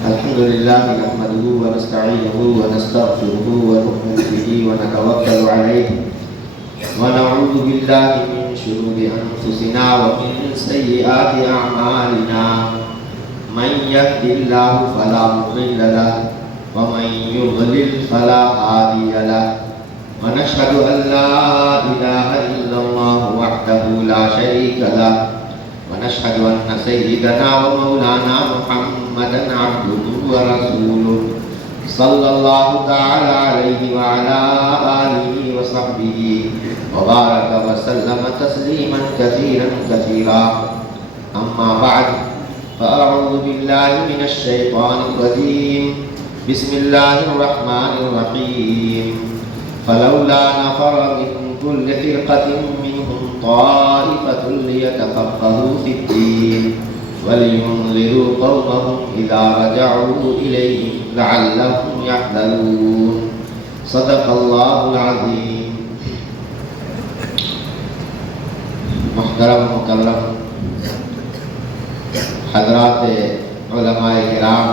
الحمد لله نحمده ونستعينه ونستغفره ونؤمن به ونتوكل عليه ونعوذ بالله من شرور أنفسنا ومن سيئات أعمالنا من يهد الله فلا مضل له ومن يضلل فلا هادي له ونشهد أن لا إله إلا الله وحده لا شريك له ونشهد أن سيدنا ومولانا محمدا عبده ورسوله صلى الله تعالى عليه وعلى آله وصحبه وبارك وسلم تسليما كثيرا كثيرا أما بعد فأعوذ بالله من الشيطان الرجيم بسم الله الرحمن الرحيم فلولا نفر من كل فرقة منهم طائفة ليتفقهوا في الدين ولينذروا قومهم إذا رجعوا إليهم لعلهم يحذرون صدق الله العظيم. محترم مکرم حضرات علماء کرام،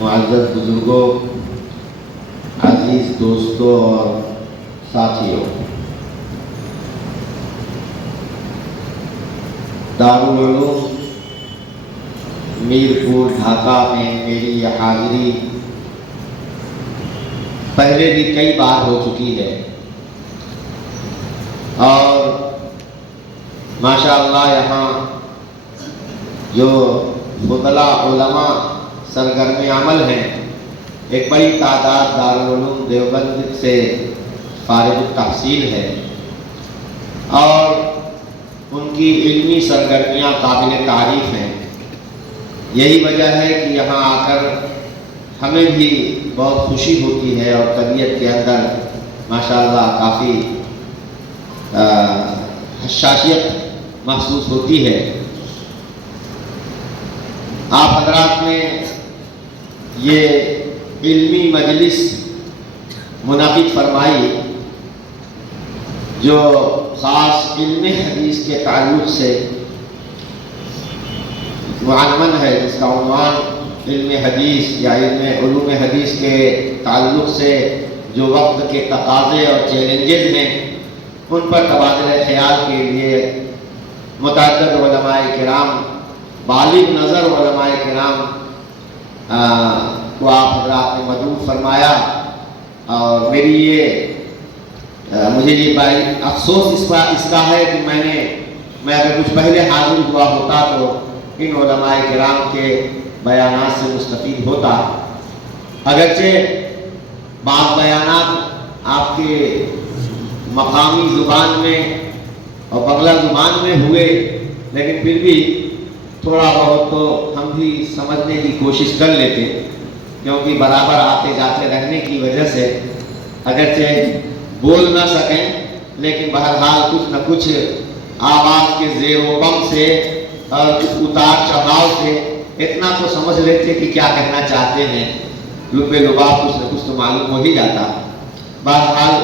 معزز بزرگوں، عزیز دوستوں اور ساتھیوں، دارالعلوم میرپور ڈھاکہ میں میری یہ حاضری پہلے بھی کئی بار ہو چکی ہے اور ماشاءاللہ یہاں جو فضلاء علماء سرگرم عمل ہیں، ایک بڑی تعداد دارالعلوم دیوبند سے فارغ التحصیل ہے اور ان کی علمی سرگرمیاں قابل تعریف ہیں. یہی وجہ ہے کہ یہاں آ کر ہمیں بھی بہت خوشی ہوتی ہے اور طبیعت کے اندر ماشاءاللہ کافی حساسیت محسوس ہوتی ہے. آپ حضرات نے یہ علمی مجلس منعقد فرمائی جو خاص علم حدیث کے تعلق سے معنون ہے، جس کا عنوان علم حدیث یا علوم حدیث کے تعلق سے جو وقت کے تقاضے اور چیلنجز ہیں ان پر تبادلہ خیال کے لیے متعدد علماء کرام، بالغ نظر علماء کرام کو آپ حضرات نے مدعو فرمایا. اور مجھے یہ بڑی افسوس اس کا ہے کہ میں اگر کچھ پہلے حاضر ہوا ہوتا تو ان علماء کرام کے بیانات سے مستفید ہوتا. اگرچہ بعض بیانات آپ کے مقامی زبان میں اور بنگلہ زبان میں ہوئے، لیکن پھر بھی تھوڑا بہت تو ہم بھی سمجھنے کی کوشش کر لیتے، کیونکہ برابر آتے جاتے رہنے کی وجہ سے اگرچہ بول نہ سکیں لیکن بہرحال کچھ نہ کچھ آواز کے زیر و بم سے اور کچھ اتار چڑھاؤ سے اتنا تو سمجھ لیتے کہ کیا کہنا چاہتے ہیں. لب لباب کچھ نہ کچھ تو معلوم ہو ہی جاتا. بہرحال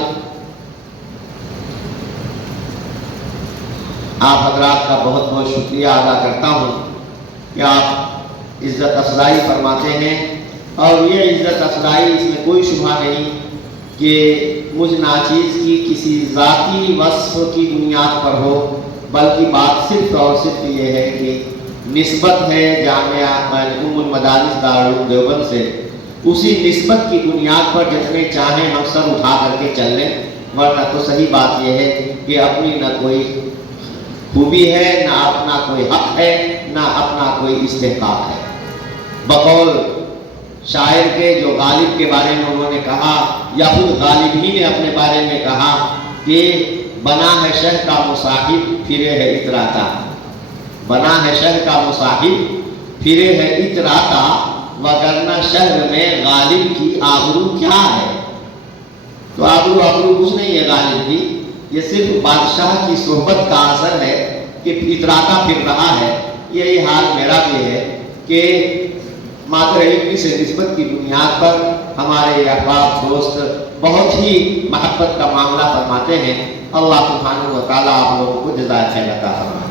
آپ حضرات کا بہت بہت شکریہ ادا کرتا ہوں کہ آپ عزت افزائی فرماتے ہیں، اور یہ عزت افزائی اس میں کوئی شبہ نہیں کہ مجھ ناچیز کی کسی ذاتی وصف کی بنیاد پر ہو، بلکہ بات صرف اور صرف یہ ہے کہ نسبت ہے جامعہ ام المدارس دارالعلوم دیوبند سے. اسی نسبت کی بنیاد پر جتنے چاہیں ہم سر اٹھا کر کے چل لیں، ورنہ تو صحیح بات یہ ہے کہ اپنی نہ کوئی خوبی ہے، نہ اپنا کوئی حق ہے، نہ اپنا کوئی استحقاق ہے. بقول شاعر کے جو غالب کے بارے میں انہوں نے کہا، یا خود غالب ہی نے اپنے بارے میں کہا کہ بنا ہے شہ کا مصاحب پھرے ہے اتراتا، بنا ہے شہ کا مصاحب پھرے ہے اتراتا، وگرنہ شہر میں غالب کی آبرو کیا ہے. تو آبرو کچھ نہیں ہے غالب کی، یہ صرف بادشاہ کی صحبت کا اثر ہے کہ اتراتا پھر رہا ہے. یہی حال میرا بھی ہے کہ مادر علمی سے نسبت کی بنیاد پر ہمارے احباب دوست بہت ہی محبت کا معاملہ فرماتے ہیں. اللہ سبحانہ و تعالیٰ آپ لوگوں کو جزائے خیر عطا فرمائے.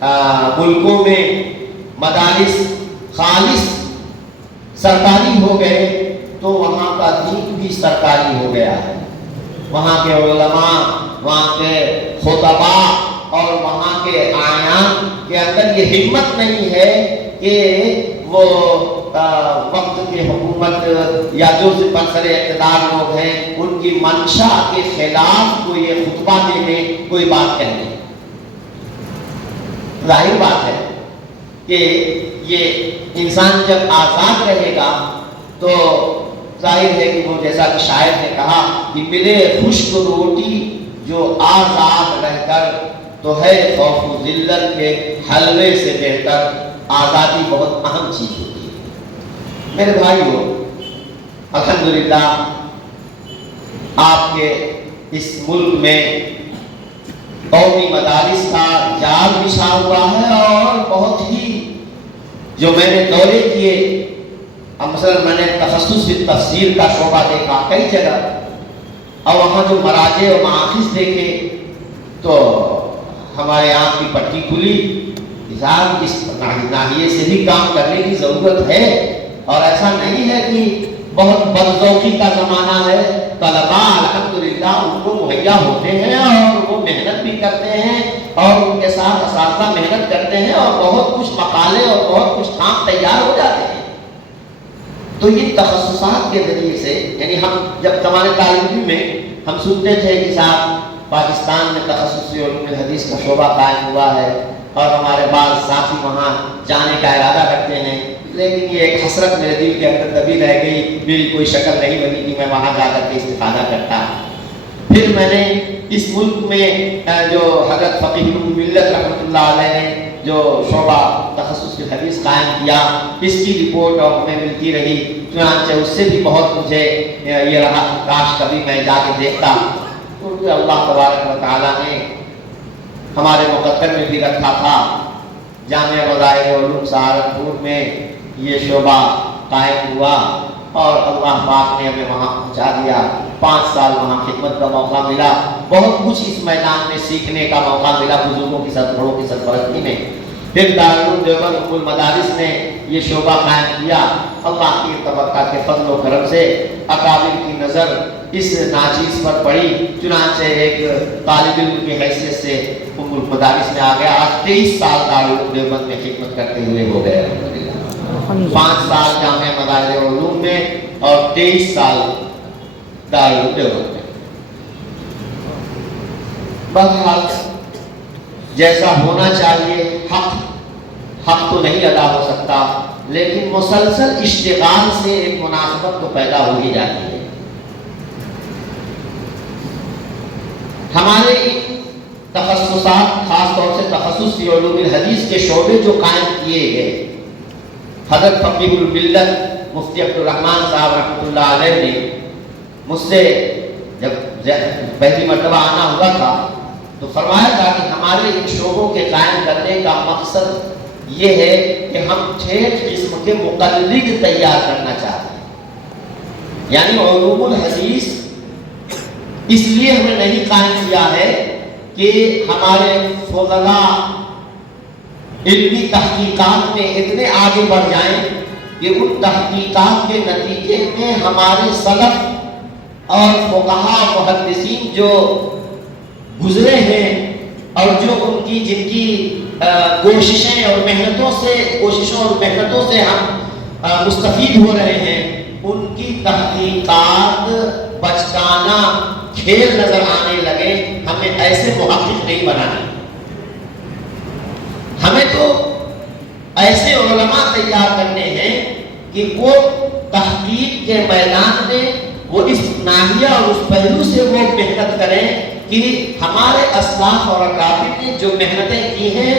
ملکوں میں مدارس خالص سرکاری ہو گئے تو وہاں کا دین بھی سرکاری ہو گیا ہے. وہاں کے علماء، وہاں کے خطباء اور وہاں کے اعیان کے اندر یہ ہمت نہیں ہے کہ وہ وقت کی حکومت یا جو برسر اقتدار لوگ ہیں ان کی منشا کے خلاف کوئی یہ خطبہ دے دیں، کوئی بات کہنے. ظاہر بات ہے کہ یہ انسان جب آزاد رہے گا تو ظاہر ہے کہ وہ جیسا کہ شاعر نے کہا کہ ملے خشک روٹی جو آزاد رہ کر تو ہے خوف و ذلت کے حلوے سے بہتر. آزادی بہت اہم چیز ہوتی ہے میرے بھائیو. الحمدللہ آپ کے اس ملک میں قومی مدارس کا جال بچھا ہوا ہے اور بہت ہی جو میں نے دورے کیے، اب مثلا میں نے تخصص تفسیر کا شعبہ دیکھا کئی جگہ اور وہاں جو مراجع و مآخذ دیکھے تو ہمارے آنکھ کی پٹی کھلی. اس ناحیے سے بھی کام کرنے کی ضرورت ہے اور ایسا نہیں ہے کہ بہت بدذوقی کا زمانہ ہے. طلباء الحمدللہ ان کو مہیا ہوتے ہیں اور وہ محنت بھی کرتے ہیں اور ان کے ساتھ اساتذہ محنت کرتے ہیں اور بہت کچھ مقالے اور بہت کچھ کام تیار ہو جاتے ہیں. تو یہ تخصصات کے ذریعے سے، یعنی ہم جب زمانے طالب علم میں ہم سنتے تھے کہ صاحب پاکستان میں تخصصی علوم حدیث کا شعبہ قائم ہوا ہے اور ہمارے بعض ساتھی وہاں جانے کا ارادہ رکھتے ہیں، لیکن یہ ایک حسرت میرے دل کے اندر کبھی رہ گئی، میری کوئی شکل نہیں بنی کہ میں وہاں جا کر کے استفادہ کرتا. پھر میں نے اس ملک میں جو حضرت فقیہ ملت رحمۃ اللہ علیہ نے جو شعبہ تخصص حدیث قائم کیا، اس کی رپورٹ اور ہمیں ملتی رہی، چنانچہ اس سے بھی بہت مجھے یہ رہا کاش کبھی میں جا کے دیکھتا. کیونکہ اللہ تبارک و تعالیٰ نے ہمارے مقدر میں بھی رکھا تھا. جامعہ مظاہر علوم سہارنپور میں یہ شعبہ قائم ہوا اور اللہ پاک نے ہمیں وہاں پہنچا دیا. 5 سال وہاں خدمت کا موقع ملا، بہت کچھ اس میدان میں سیکھنے کا موقع ملا بزرگوں کی بڑوں کی سرپرستی میں. پھر دارالعلوم دیوبند ام المدارس نے یہ شعبہ قائم کیا. اللہ کی توقع کے فضل و کرم سے اکابر کی نظر اس ناچیز پر پڑی، چنانچہ ایک طالب علم کی حیثیت سے ام المدارس میں آ گیا. آج 23 سال دارالعلوم دیوبند میں خدمت کرتے ہوئے ہو گئے. 5 سال جامعہ مظاہر علوم میں اور 23 سال دارالعلوم دیوبند میں. بہرحال جیسا ہونا چاہیے، حق تو نہیں ادا ہو سکتا، لیکن مسلسل اشتغال سے ایک مناسبت تو پیدا ہو ہی جاتی ہے. ہمارے تخصصات، خاص طور سے تخصص فی علوم الحدیث کے شعبے جو قائم کیے گئے، حضرت فقیہ الملت مفتی عبدالرحمن صاحب رحمۃ اللہ علیہ نے مجھ سے جب پہلی مرتبہ آنا ہوا تھا تو فرمایا تھا کہ ہمارے ان شعبوں کے قائم کرنے کا مقصد یہ ہے کہ ہم 6 قسم کے مقلد تیار کرنا چاہتے ہیں. یعنی علوم الحدیث اس لیے ہم نے نہیں قائم کیا ہے کہ ہمارے فضلاء علمی تحقیقات میں اتنے آگے بڑھ جائیں کہ ان تحقیقات کے نتیجے میں ہمارے سلف اور فقہاء محدثین جو گزرے ہیں اور جو ان کی جن کی کوششوں اور محنتوں سے ہم مستفید ہو رہے ہیں، ان کی تحقیقات بچکانہ کھیل نظر آنے لگے. ہمیں ایسے محقق نہیں بنانا، ہمیں تو ایسے علماء تیار کرنے ہیں کہ وہ تحقیق کے میدان میں وہ اس ناحیہ اور اس پہلو سے وہ محنت کریں کہ ہمارے اسلاف اور اکابر نے جو محنتیں کی ہیں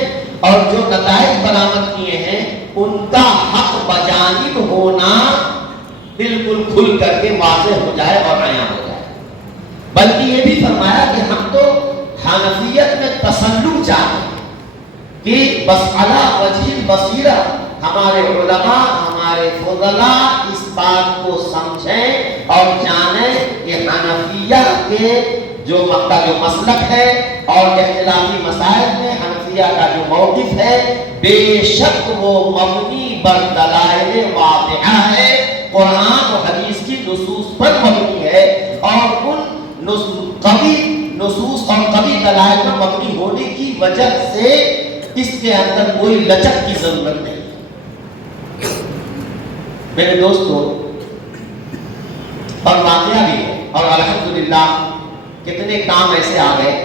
اور جو نتائج برآمد کیے ہیں ان کا حق بجانب ہونا بالکل کھل کر کے واضح ہو جائے اور عیاں ہو جائے. بلکہ یہ بھی فرمایا کہ ہم تو حنفیت میں تسلم چاہتے ہیں کہ بس علی وجہ البصیرہ ہمارے علماء، ہمارے فضلاء اس بات کو سمجھیں اور جانیں کہ حنفیہ کے جو مسلک ہے اور اختلافی مسائل میں حنفیہ حنفیہ کا جو موقف ہے بے شک وہ مبنی بر دلائل واضحہ ہے، قرآن و حدیث کی نصوص پر مبنی ہے، اور ان قوی نصوص اور قوی دلائل پر مبنی ہونے کی وجہ سے اس کے اندر کوئی لچک کی ضرورت نہیں۔ میرے دوستو، اور واقعہ بھی ہے، اور الحمدللہ کتنے کام ایسے آ گئے،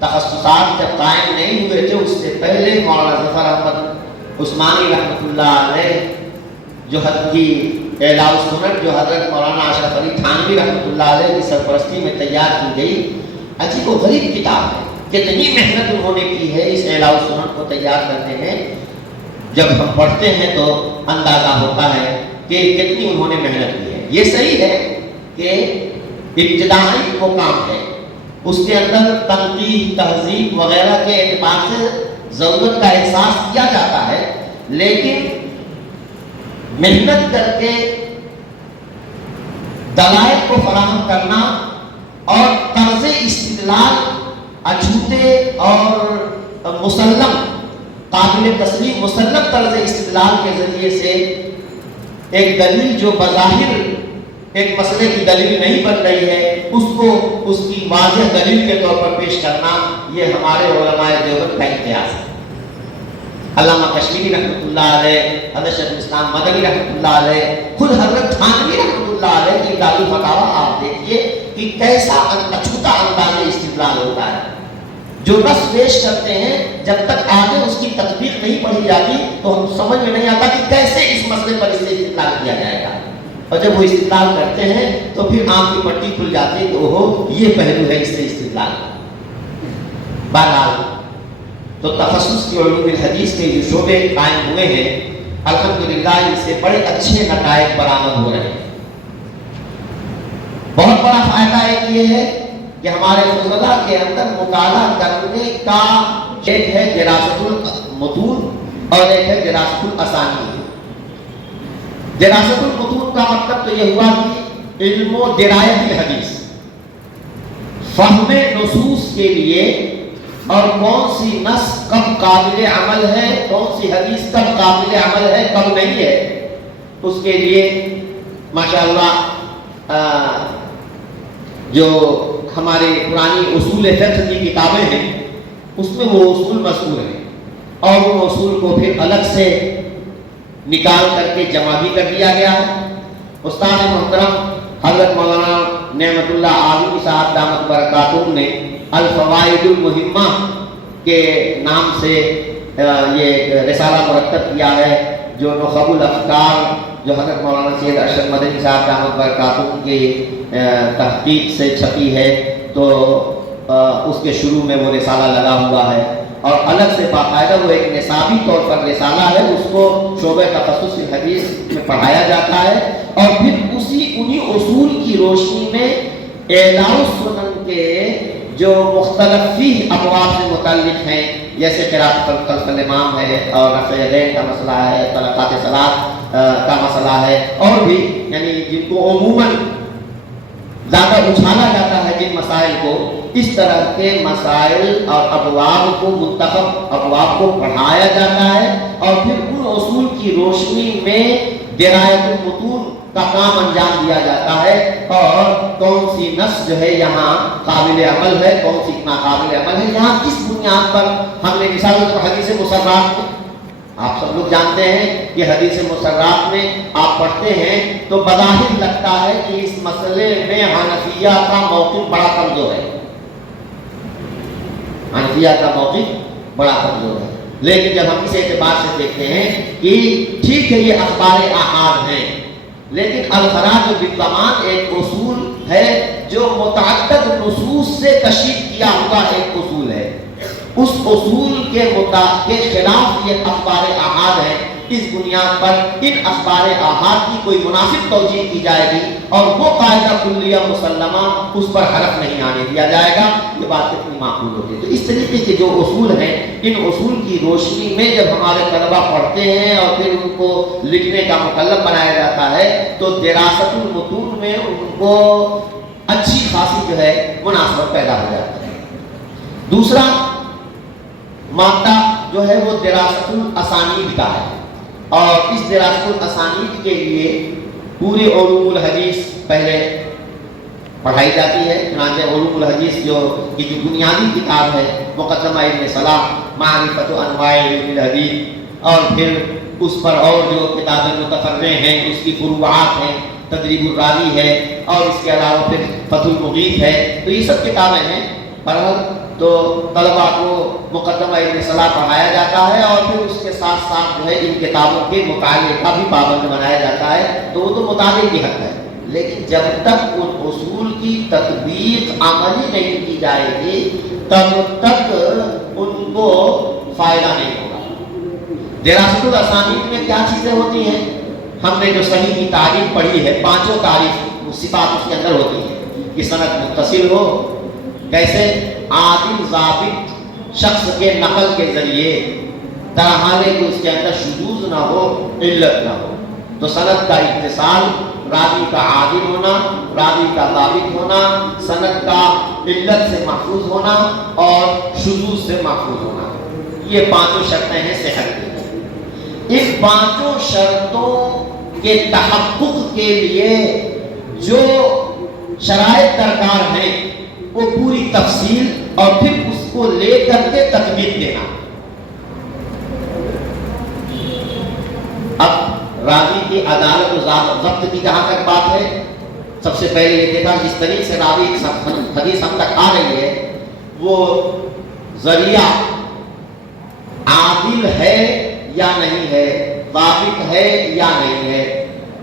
تخصصات جب قائم نہیں ہوئے تھے اس سے پہلے مولانا ظفر احمد عثمانی رحمۃ اللہ علیہ جو حد کی اعلاء السنن جو حضرت مولانا اشرف علی تھانوی رحمۃ اللہ علیہ کی سرپرستی میں تیار کی گئی، عجیب و غریب کتاب ہے، کتنی محنت انہوں نے کی ہے اس اعلاء السنن کو تیار کرنے میں۔ جب ہم پڑھتے ہیں تو اندازہ ہوتا ہے کہ کتنی انہوں نے محنت کی ہے۔ یہ صحیح ہے کہ ابتدائی وہ کام ہے، اس کے اندر تنقید، تہذیب وغیرہ کے اعتبار سے ضرورت کا احساس کیا جاتا ہے، لیکن محنت کر کے دلائل کو فراہم کرنا اور طرز استدلال اچھوتے اور مسلم قابل تسلیم مسلم طرز استدلال کے ذریعے سے ایک دلیل جو بظاہر ایک مسئلے کی دلیل نہیں بن رہی ہے اس کو اس کی واضح دلیل کے طور پر پیش کرنا، یہ ہمارے علماء دیوبند کا امتیاز ہے۔ علامہ کشمیری رحمۃ اللہ علیہ، حضرت شیخ الاسلام مدنی رحمۃ اللہ علیہ، خود حضرت تھانوی رحمۃ اللہ علیہ کی دار الفتاویٰ آپ دیکھیے کہ کیسا اچھوتا انداز استدلال ہوتا ہے۔ جو نص پیش کرتے ہیں جب تک آگے اس کی تطبیق نہیں پڑھی جاتی تو ہم سمجھ میں نہیں آتا کہ کیسے اس مسئلے پر اس سے استدلال کیا جائے گا، اور جب وہ استدلال کرتے ہیں تو پھر آنکھ کی پٹی کھل جاتی ہے کہ اوہو یہ پہلو ہے اس سے استدلال۔ بہرحال تو تخصص کی علوم الحدیث کے جو شعبے قائم ہوئے ہیں الحمدللہ اس سے بڑے اچھے نتائج برآمد ہو رہے ہیں۔ بہت بڑا فائدہ ایک یہ ہے کہ ہمارے فضلاء کے اندر مطالعہ کرنے کا ایک ہے دراست المتون اور ایک ہے دراست الاسانید۔ دراست المتون کا مطلب تو یہ ہوا کہ علم و درایت الحدیث، فہم نصوص کے لیے اور کون سی نص کب قابل عمل ہے، کون سی حدیث کب قابل عمل ہے کب نہیں ہے، اس کے لیے ماشاءاللہ جو ہماری پرانی اصول فقہ کی کتابیں ہیں اس میں وہ اصول مذکور ہیں، اور وہ اصول کو پھر الگ سے نکال کر کے جمع بھی کر دیا گیا ہے۔ استاد محترم حضرت مولانا نعمت اللہ عالمی صاحب دامت برکاتہم نے الفوائد المہمہ کے نام سے یہ رسالہ مرتب کیا ہے، جو نخب الافکار جو حضرت مولانا سید ارشد مدنی صاحب دامت برکاتہم کی تحقیق سے چھپی ہے، تو اس کے شروع میں وہ رسالہ لگا ہوا ہے، اور الگ سے باقاعدہ وہ ایک نصابی طور پر رسالہ ہے، اس کو شعبہ تخصص حدیث میں پڑھایا جاتا ہے، اور پھر انہی اصول کی روشنی میں اعلاء السنن کے جو مختلف ابواب سے متعلق ہیں، جیسے قراءت خلف الامام ہے، اور رفع یدین کا مسئلہ ہے، طلقات صلاۃ کا مسئلہ ہے، اور بھی یعنی جن کو عموماً زیادہ اچھالا جاتا ہے جن مسائل کو، اس طرح کے مسائل اور ابواب کو منتخب ابواب کو پڑھایا جاتا ہے، اور پھر ان اصول کی روشنی میں درایت المتون کا کام انجام دیا جاتا ہے، اور کون سی نص جو ہے یہاں قابل عمل ہے، کون سی ناقابل عمل ہے، یہاں کس بنیاد پر ہم نے مثال کے حدیث مسرات میں آپ سب لوگ جانتے ہیں کہ حدیث مسرات میں آپ پڑھتے ہیں تو بظاہر لگتا ہے کہ اس مسئلے میں حنفیہ کا موقف بڑا کمزور ہے، حنفیہ کا موقف بڑا کمزور ہے، لیکن جب ہم اس اعتبار سے دیکھتے ہیں کہ ٹھیک ہے یہ اخبار احاد ہیں، لیکن الفراغ بالضمان ایک اصول ہے جو متعدد نصوص سے کشف کیا ہوا ایک اصول ہے، اس اصول کے خلاف یہ اخبار احاد ہے، اس بنیاد پر ان اخبار احاد کی کوئی مناسب توجیہ کی جائے گی، اور وہ قاعدہ کلیہ مسلمہ اس پر حرف نہیں آنے دیا جائے گا، یہ بات کتنی معقول ہوتی ہے۔ تو اس طریقے کے جو اصول ہیں، ان اصول کی روشنی میں جب ہمارے طلبہ پڑھتے ہیں اور پھر ان کو لکھنے کا مکلف بنایا جاتا ہے تو دراست المتون میں ان کو اچھی خاصی جو ہے مناسبت پیدا ہو جاتی ہے۔ دوسرا مادہ جو ہے وہ دراست الاسانید کا ہے، اور اس دراست الاسانید کے لیے پورے علوم الحدیث پہلے پڑھائی جاتی ہے۔ چنانچہ علوم الحدیث جو بنیادی کتاب ہے مقدمہ ابن صلاح معرفت انواع علم الحدیث، اور پھر اس پر اور جو کتابیں متفرع ہیں اس کی فروعات ہیں، تدریب الراوی ہے، اور اس کے علاوہ پھر فتح المغیث ہے، تو یہ سب کتابیں ہیں۔ بہرحال تو طلباء کو مقدمہ ابن صلاح پڑھایا جاتا ہے، اور پھر اس کے ساتھ ساتھ جو ہے ان کتابوں کے مطالعے کا بھی پابند بنایا جاتا ہے، تو وہ تو مطالعے کی حق ہے، لیکن جب تک ان اصول کی تطبیق عملی نہیں کی جائے گی تب تک ان کو فائدہ نہیں ہوگا۔ دراست الاسانید میں کیا چیزیں ہوتی ہیں؟ ہم نے جو صحیح کی تعریف پڑھی ہے، پانچوں تعریف صفات اس کے اندر ہوتی ہیں کہ سند متصل ہو، کیسے؟ عادل ضابط شخص کے نقل کے ذریعے، ترحالے کہ اس کے اندر شذوذ نہ ہو، علت نہ ہو۔ تو سند کا اتصال، راوی کا عادل ہونا، راوی کا ضابط ہونا، سند کا علت سے محفوظ ہونا اور شذوذ سے محفوظ ہونا، یہ پانچوں شرطیں ہیں صحت کی۔ ان پانچوں شرطوں کے تحقق کے لیے جو شرائط درکار ہیں وہ پوری تفصیل اور پھر اس کو لے کر کے تطبیق دینا۔ اب راوی کی عدالت و ضبط کی جہاں تک بات ہے، سب سے پہلے یہ دیکھا جس طریقے سے راوی حدیث ہم تک آ رہی ہے وہ ذریعہ عادل ہے یا نہیں ہے، ضابط ہے یا نہیں ہے،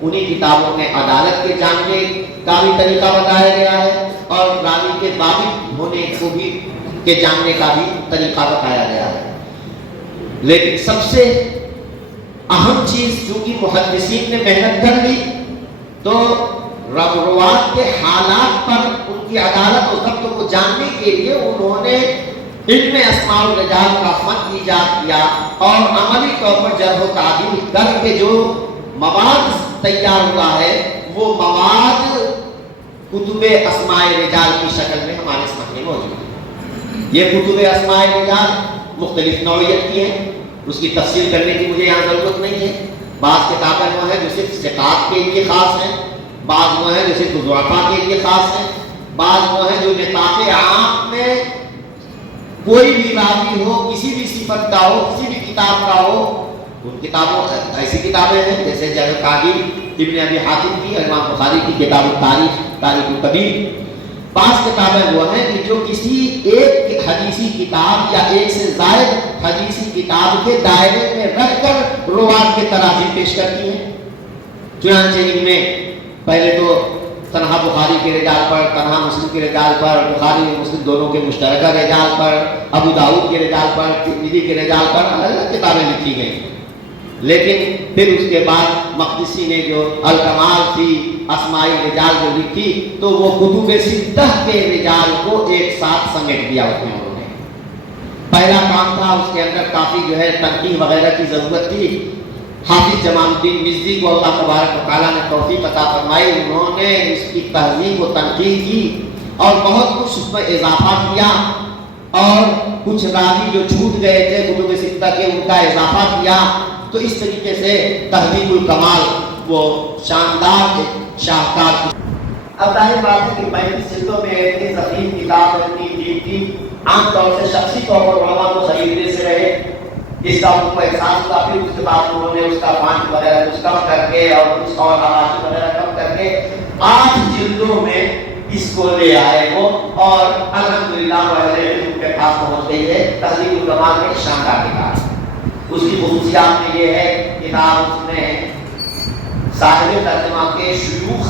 انہی کتابوں میں عدالت کے جاننے کا بھی طریقہ بتایا گیا ہے اور راوی کے ضابط ہونے کو بھی کے جاننے کا بھی طریقہ بتایا گیا ہے۔ لیکن سب سے اہم چیز جو کہ محدثین نے محنت کر لی تو روات کے حالات پر ان کی عدالت و ضبط کو جاننے کے لیے انہوں نے علم اسماء الرجال کا فن ایجاد کیا اور عملی طور پر جرح و تعدیل کر کے جو مواد تیار ہوا ہے وہ مواد کتب اسماء الرجال کی شکل میں ہمارے سامنے موجود ہے۔ یہ کتب اسماء الرجال مختلف نوعیت کی ہیں، اس کی تفصیل کرنے کی مجھے یہاں ضرورت نہیں ہے۔ بعض کتابیں وہ ہیں جو صرف ثقات کے لیے خاص ہیں، بعض وہ ہیں جو صرف ضعفاء کے لیے خاص ہیں، بعض وہ ہیں جو نطاق عام میں کوئی بھی راوی ہو، کسی بھی صفت کا ہو، کسی بھی کتاب کا ہو، ان کتابوں ایسی کتابیں ہیں جیسے جرح تعدیل ابن ابی حاتم کی، امام بخاری کی کتاب التاریخ، تاریخ الکبیر۔ بعض کتابیں وہ ہیں کہ جو کسی ایک حدیثی کتاب یا ایک سے زائد حدیثی کتاب کے دائرے میں رکھ کر روات کے تراجم پیش کرتی ہیں۔ چنانچہ ان میں پہلے تو تنہا بخاری کے رجال پر، تنہا مسلم کے رجال پر، بخاری اور مسلم دونوں کے مشترکہ رجال پر، ابو داؤد کے رجال پر، ترمذی کے رجال پر الگ الگ کتابیں لکھی گئیں، لیکن پھر اس کے بعد مقدسی نے جو الکمال فی اسماء الرجال جو لکھی تو وہ کتب ستہ کے رجال کو ایک ساتھ سمیٹ دیا اس میں انہوں نے۔ پہلا کام تھا، اس کے اندر کافی جو ہے تنقیح وغیرہ کی ضرورت تھی۔ حافظ جمال الدین مزی کو اللہ تبارک و تعالیٰ نے توفیق عطا فرمائی، انہوں نے اس کی تہذیب و تنقیح کی اور بہت کچھ اس میں اضافہ کیا اور کچھ راوی جو چھوٹ گئے تھے کتب ستہ کے ان کا اضافہ کیا، تو اس طریقے سے تہذیب الکمال وہ شاندار شاہکار۔ اب ظاہر بات ہے کہ 35 جلدوں میں اتنی ضخیم کتاب اتنی ڈیپ تھی، عام طور سے شخصی طور پر علماء کو خریدنے سے رہے، اس کا ان کو احساس ہوا، پھر اس کے بعد انہوں نے اس کا فانٹ وغیرہ کچھ کم کر کے اور کچھ اور حواشی وغیرہ کم کر کے 8 جلدوں میں اس کو لے آئے وہ، اور الحمدللہ اہل علم کے پاس پہنچ گئی ہے۔ تہذیب الکمال میں شاندار کتاب، اس کی خصوصیات میں یہ ہے کتاب اس میں صاحب ترجمہ کے شیوخ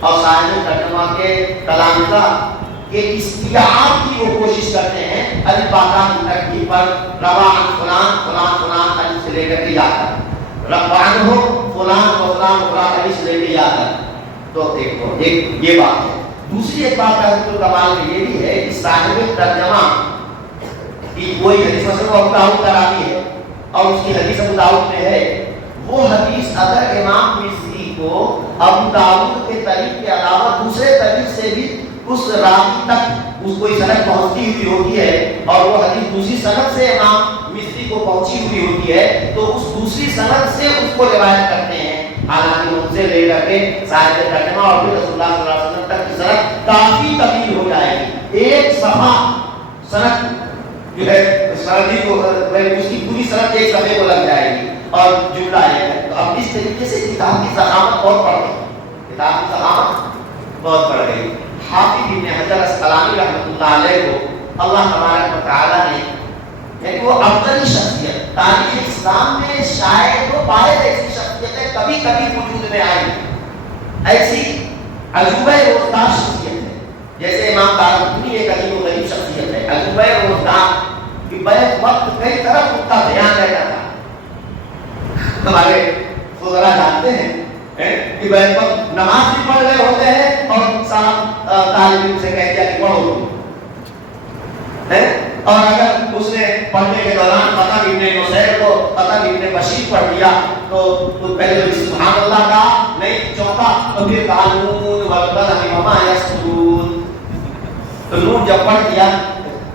اور صاحب ترجمہ کے تلامذہ کے استیعاب کی وہ کوشش کرتے ہیں الف باء کی ترکیب پر، روا عن فلان فلان فلان الف سے لے کر کے یا تک، روا عنہ فلان و فلان و فلان الف سے لے کے یا تک۔ تو ایک یہ بات ہے۔ دوسری ایک بات تہذیب الکمال میں یہ بھی ہے کہ صاحب ترجمہ کی کوئی حدیث مثلا ابو داؤد کا راوی ہے اور اس کی حدیث ابو داؤد میں ہے، وہ حدیث اگر امام مصری کو ابو داؤد کے طریق کے علاوہ دوسرے طریق سے بھی اس راوی تک اس کوئی سند پہنچتی ہوئی ہوتی ہے اور وہ حدیث دوسری سند سے امام کسی کو پہنچی ہوئی ہوتی ہے تو اس دوسری سند سے اس کو روایت کرتے ہیں، حالانکہ ان سے لے کر کے صاحب ترجمہ اور پھر رسول اللہ صلی اللہ علیہ وسلم تک کی سند کافی طویل ہو جائے گی. ایک صفحہ سند جو ہے سندی کو اس کی پوری سند ایک صفحے کو لگ جائے گی اور جملہ ہے. تو اب اس طریقے سے کتاب کی ضخامت بہت بڑھ گئی، کتاب کی ضخامت بہت بڑھ گئی. حافظ ابن حجر اسقلانی رحمۃ اللہ علیہ کو اللہ تبارک و تعالیٰ نے یعنی وہ افضل شخصیت تاریخ اسلام میں شاید وہ باعث ایسی شخصیتیں کبھی کبھی وجود میں آئی، ایسی عجوبہ روزگار شخصیت ہے. جیسے امام دارقطنی ایک عجیب و غریب شخصیت ہے، عجوبہ روزگار کہ بیک وقت کئی طرف اس کا بیان رہتا تھا. ہمارے فضلا جانتے ہیں کہ بیک وقت نماز بھی پڑھ رہے ہوتے ہیں اور صاحب طالب علم سے کہہ دیا کہ پڑھو، اور اگر اس نے پڑھنے کے دوران قطب ابن نصیر کو قطب ابن بشیر پڑھ دیا تو پہلے تو سبحان اللہ کہا، نہیں چونکا تو پھر کہا نون والقلم وما یسطرون. تو نون جب پڑھ دیا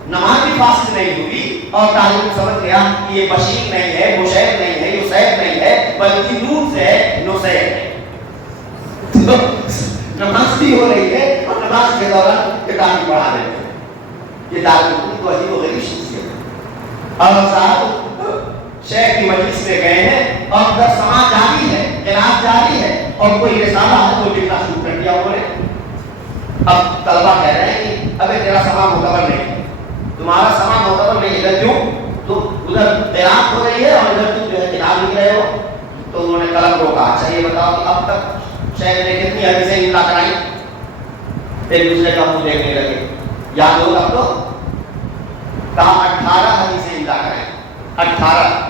نماز بھی فاسد نہیں ہوئی اور طالب سمجھ گیا کہ یہ بشیر نہیں ہے، مشیر نہیں ہے، یسیر نہیں ہے، بلکہ نون سے ہے، نصیر ہے. تو نماز بھی ہو رہی ہے اور نماز کے دوران کتاب بھی پڑھا رہے ہیں. یہ دارقطنی تو عجیب و غریب شخصیت ہے. اور صاحب شیخ کی مجلس میں گئے ہیں اور در سماع جاری ہے، قراءت جاری ہے اور کوئی رسالہ ہے تو لکھنا شروع کر دیا انہوں نے. اب طلبہ کہہ رہے ہیں کہ ابے تیرا سماع معتبر نہیں، تمہارا سماع معتبر نہیں، ادھر کیوں؟ تو ادھر قراءت ہو رہی ہے اور ادھر تم جو ہے کتاب لکھ رہے ہو. تو انہوں نے قلم روکا. اچھا یہ بتاؤ کہ اب تک شیخ نے کتنی حدیثیں املا کرائی؟ ایک دوسرے کا منہ دیکھنے لگے. یاد ہوگا اب تو کہا 18 حدیثیں املا کریں. 18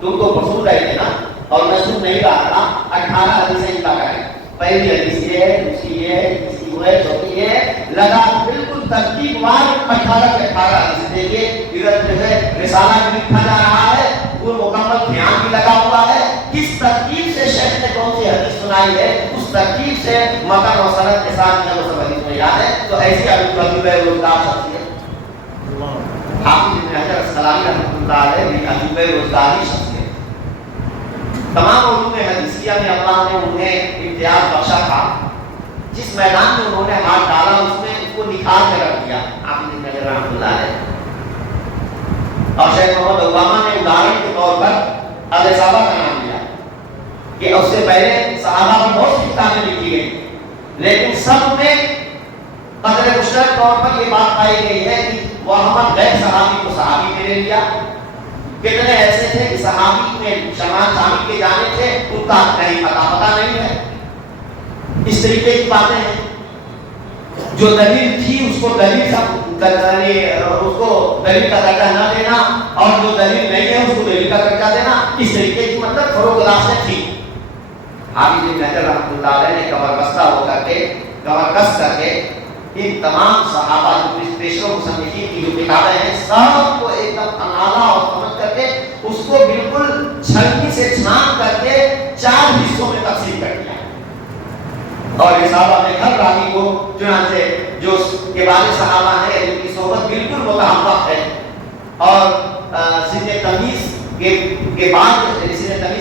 تم تو پسند رہے تھے نا اور میں سن نہیں رہا تھا. 18 حدیثیں املا کریں. پہلی حدیث یہ ہے، دوسری یہ ہے، تیسری وہ ہے، چوتھی یہ ہے، لگا بالکل ترتیب وار 18 کے 18 حدیث. دیکھیے ادھر جو ہے رسالہ بھی لکھا جا رہا ہے، وہ مکمل دھیان بھی لگا ہوا ہے کس ترتیب سے شیخ نے کون سی حدیث سنائی ہے، اس ترتیب سے متن اور سند کے ساتھ جو سب حدیث میں یاد ہے. تو ایسی عجوبہ روزگار شخصیت حافظ ابن حجر اسقلانی رحمۃ اللہ علیہ بھی عجوبہ روزگاری شخصیت. تمام علوم حدیثیہ میں اللہ نے انہیں امتیاز بخشا تھا. جس میدان میں انہوں نے ہاتھ ڈالا اس میں اس کو نکھار کے رکھ دیا حافظ ابن حجر رحمۃ اللہ علیہ. اور شیخ محمد اوباما نے ادھارن کے طور پر اہل صحابہ کا نام لیا کہ اس سے پہلے صحابہ پر بہت سی کتابیں لکھی گئی، لیکن سب میں قدر مشترک طور پر یہ بات پائی گئی ہے کہ محمد غیر صحابی کو صحابی میں لے لیا. کتنے ایسے تھے کہ صحابی میں شامل کے جانے تھے ان کا نہیں پتہ نہیں ہے. اس طریقے کی باتیں ہیں. جو دلیل تھی اس کو دلیل کا درجہ نہ دینا اور جو دلیل نہیں ہے اس کو دلیل کا درجہ دینا، اس طریقے کی مطلب فروغ داشتیں تھی. حافظ ابن حجر رحمۃ اللہ علیہ نے کمر کس کر کے ان تمام صحابہ جو پیشرو مصنفین کی جو کتابیں ہیں سب کو ایک دم انالا اور سمجھ کر کے اس کو بالکل چھلنی سے چھان کر کے 4 حصوں میں تقسیم کر دیا. اور یہ صحابہ میں ہر راوی کو چنانچہ جو کبار صحابہ ہیں جن کی صحبت بالکل متحقق ہے اور سن تمیز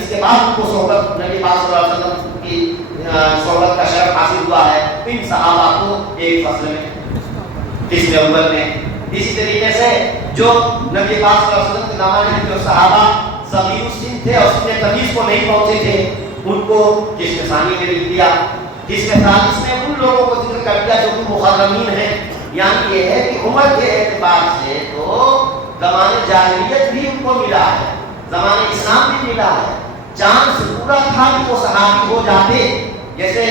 کے بعد ان کو صحبت نبی پاک صلی اللہ علیہ وسلم کی صحبت کا شرف حاصل ہوا ہے. ان صحابہ کو ایک فصل میں قسم اول میں. اسی طریقے سے جو نبی پاک صلی اللہ علیہ وسلم کے زمانے میں جو صحابہ صغیر السن تھے اور سن تمیز کو نہیں پہنچے تھے ان کو قسم ثانی میں لکھ دیا. قسم ثالث میں ان لوگوں کو ذکر کر دیا جو کہ مخرمین ہیں. یعنی یہ ہے کہ عمر کے اعتبار سے تو زمانے جاہلیت بھی ان کو ملا ہے، زمانے اسلام بھی ملا ہے. چانس پورا تھا کہ وہ صحابی ہو جاتے، جیسے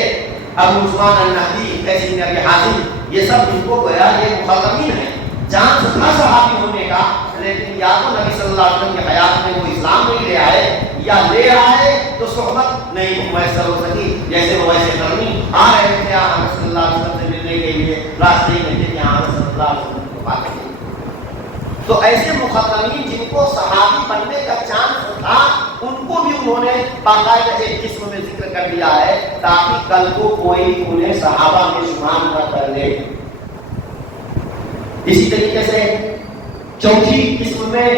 ابو عثمان النہدی، قیس بن ابی حازم، یہ سب ان کو گویا یہ مخرمین ہیں. چانس تھا صحابی ہونے کا، لیکن یا تو نبی صلی اللہ علیہ وسلم کی حیات میں وہ اسلام نہیں لے آئے یا لے آئے تو صحبت نہیں میسر ہو سکی. جیسے وہ ایسے کرنی آ رہے تھے آپ صلی اللہ علیہ وسلم سے ملنے کے لیے، راستے میں تھے کہ آپ صلی اللہ علیہ وسلم کو بات کریں. تو ایسے مخاطبین جن کو صحابی بننے کا چانس تھا ان کو بھی انہوں نے باقاعدہ ایک قسم میں ذکر کر دیا ہے تاکہ کل کو کوئی انہیں صحابہ میں شمار نہ کر لے. اسی طریقے سے چوتھی قسم میں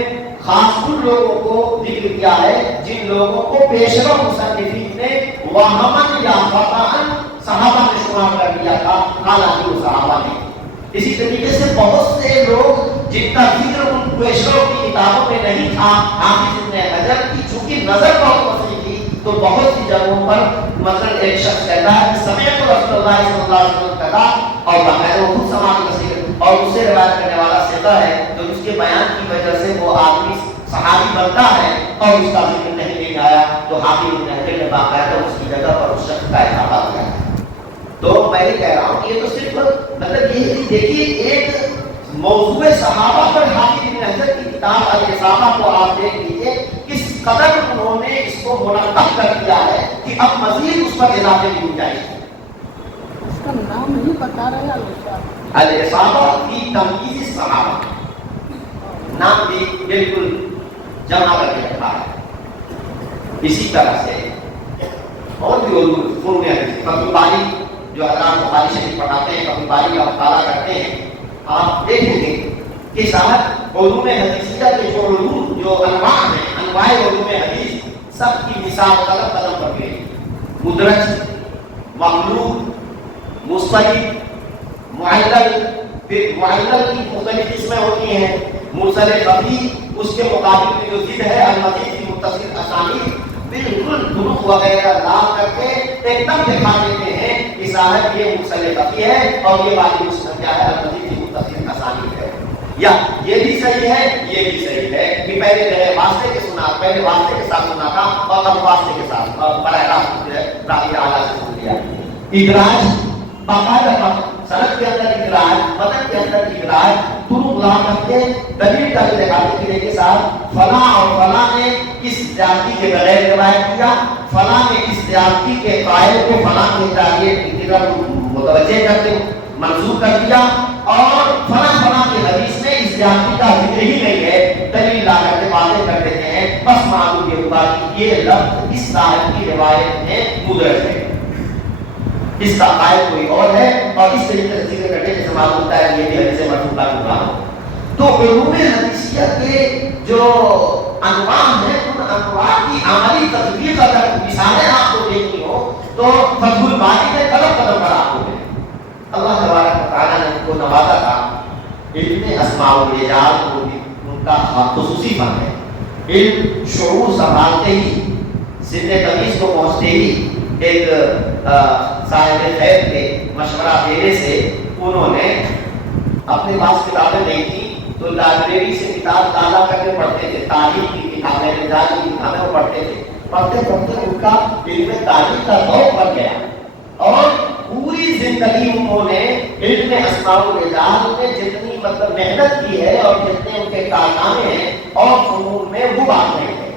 خاص ان لوگوں کو ذکر کیا ہے جن لوگوں کو پیشوا مصنفین نے وہمن یا خطأً صحابہ میں شمار کر دیا تھا، حالانکہ وہ صحابہ نہیں۔ اسی طریقے سے بہت سے لوگ جن کا ذکر ان پیشروں کی کتابوں میں نہیں تھا، حافظ ابن حجر کی چونکہ نظر بہت وسیع تھی تو بہت سی جگہوں پر مثلا ایک شخص کہتا ہے کہ سمعت رسول اللہ صلی اللہ علیہ وسلم کہا، اور باقاعدہ وہ خود سماعت رسول اور اس سے روایت کرنے والا ثقہ ہے، تو اس کے بیان کی وجہ سے وہ آدمی صحابی بنتا ہے اور اس کا ذکر نہیں آیا تو حافظ ابن حجر نے باقاعدہ اس کی جگہ پر اس شخص کا اضافہ کیا ہے۔ تو میں یہ کہہ رہا ہوں کہ یہ تو صرف مطلب یہ ہے، دیکھیے ایک موضوع صحابہ پر حافظ ابن حجر کی کتاب الاصابہ کو آپ دیکھ لیجیے کس قدر انہوں نے اس کو منعقد کر دیا ہے کہ اب مزید اس پر اضافے کی گنجائش ہے۔ اس کا نام نہیں بتا رہے الاصابہ فی تمییز الصحابہ، نام بھی بالکل جمع کر کے رکھا ہے۔ اسی طرح سے اور بھی اردو فنون حدیث، فتح باری جو حضرات بخاری شریف پڑھاتے ہیں، فتح باری کا مطالعہ کرتے ہیں، آپ دیکھیں گے کہ صاحب علوم حدیثیہ کے جو علوم جو انواع ہیں، انواع علوم حدیث سب کی مثال قدم قدم پر گئی۔ مدرج، مقلوب، مصطلح، معلل، پھر معلل کی مختلف قسمیں ہوتی ہیں، مرسل خفی، اس کے مقابل میں جو ضد ہے المزید کی متصل اسانید، بالکل دروغ وغیرہ لا کر کے ایک دم دکھا دیتے ہیں کہ صاحب یہ مرسل خفی ہے اور یہ والی مسند کیا ہے المزید کی متصل اسانید ہے، یا یہ بھی صحیح ہے یہ بھی صحیح ہے کہ پہلے واسطے کے سنا، پہلے واسطے کے ساتھ سنا تھا اور اب واسطے کے ساتھ براہ راست راوی اعلیٰ سے سن لیا۔ ادراج باقاعدہ سند کے اندر ادراج، متن کے اندر ادراج، طرق لا کر کے دلیل کا دکھانے کے لیے کے ساتھ فلاں اور فلاں نے اس زیادتی کے بغیر روایت کیا، فلاں نے اس زیادتی کے قائل کو فلاں کے ذریعے کی طرف متوجہ کر کے منسوخ کر دیا، اور فلاں فلاں کی حدیث میں اس زیادتی کا ذکر ہی نہیں ہے، دلیل لا کر کے واضح کر دیتے ہیں، بس معلوم یہ ہوا کہ یہ لفظ اس صاحب کی روایت میں مدرج ہے، اس کا قائل کوئی اور ہے، اور اس طریقے سے ذکر کرنے سے معلوم ہوتا ہے کہ یہ بھی حدیث مرفوع کا قرآن۔ تو علوم حدیثیہ کے جو انواع ہیں ان انواع کی عملی تطبیق اگر مثالیں آپ کو دیکھنی ہو تو فتح الباری میں قدم قدم پر آپ کو ملے۔ اللہ تبارک و تعالیٰ نے ان کو نوازا تھا علم اسماء الرجال کو بھی ان کا خصوصی فن ہے، علم شعور سنبھالتے ہی سن تمیز کو پہنچتے ہی ایک صاحب خیر کے مشورہ دینے سے انہوں نے اپنے پاس کتابیں نہیں تھیں تو لائبریری سے کتاب تازہ کر کے پڑھتے تھے، تاریخ کی کتابیں، رجال کی کتابیں وہ پڑھتے تھے، پڑھتے پڑھتے ان کا علم تاریخ کا ذوق بن گیا اور پوری زندگی انہوں نے علم اسماء الرجال میں جتنی مطلب محنت کی ہے اور جتنے ان کے کارنامے ہیں اور فنون میں وہ بات نہیں ہے،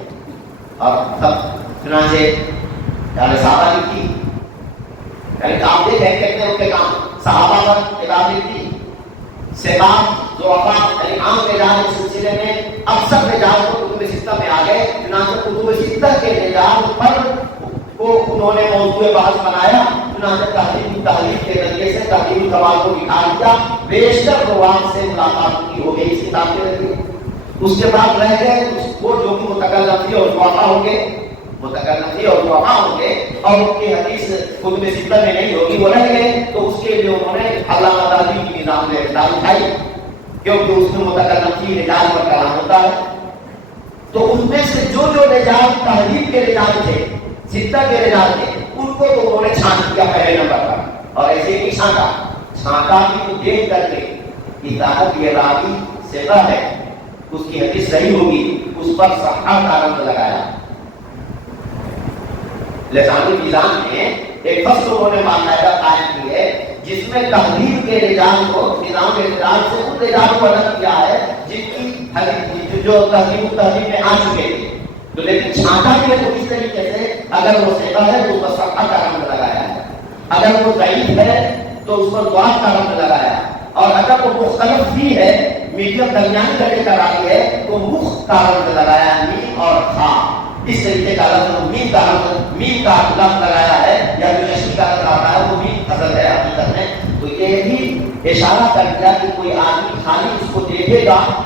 اور سب چنانچہ صحابہ لکھی، یعنی آپ دیکھیں کتنے ان کے کام صحابہ پر کتاب لکھی، سباب ضعفاء یعنی عام رجال کے سلسلے میں اکثر رجال کو کتب ستہ میں آ گئے، چنانچہ کتب ستہ کے رجال پر کو انہوں نے موضوع بحث بنایا، چنانچہ تحریف کے ذریعے سے تحریر الکمال کو نکال دیا، بیشتر روات سے ملاقات کی ہو گئی اس کتاب کے ذریعے۔ اس کے بعد رہ گئے وہ جو کہ متکلم تھی اور ضعفاء ہوں گے، متکلم تھی اور ضعفاء ہوں گے اور ان کی حدیث کتب ستہ میں نہیں ہوگی، وہ رہ گئے، تو اس کے لیے انہوں نے علامہ دہلوی کی نظام میں اقدام اٹھائی کیونکہ اس میں متکلم تھی رجال پر کلام ہوتا ہے، تو ان میں سے جو جو رجال تحریر کے رجال تھے، ستہ کے رجال تھے، ان کو تو انہوں نے چھانٹ دیا پہلے نمبر پر، اور ایسے ہی چھانٹا بھی دیکھ کر کے کہ صاحب یہ راوی ثقہ ہے، اس کی حدیث صحیح ہوگی، اس پر صحیح کا رنگ لگایا۔ لسانی میزان میں ایک فصل انہوں نے باقاعدہ قائم کی ہے جس میں تحریر کے رجال کو نظام رجال سے ان رجال کو الگ کیا ہے جن کی حدیث جو تحریر میں آ چکے تھے، تو لیکن چھانٹا بھی ہے تو اس طریقے سے اگر وہ ثقہ ہے تو اس پر صحیح کا رنگ لگایا ہے، اگر وہ ضعیف ہے تو اس پر ضعف کا رنگ لگایا، اور اگر وہ مختلف بھی ہے میڈیم درمیانی درجے کا راوی ہے تو مخ کا رنگ لگایا ہے، میم اور خا، اس طریقے کا لفظ میم کا لفظ لگایا ہے، یا جو نشی کا لفظ آتا ہے وہ میم اصل ہے حقیقت میں، تو یہ بھی اشارہ کر دیا کہ کوئی آدمی خالی اس کو دیکھے گا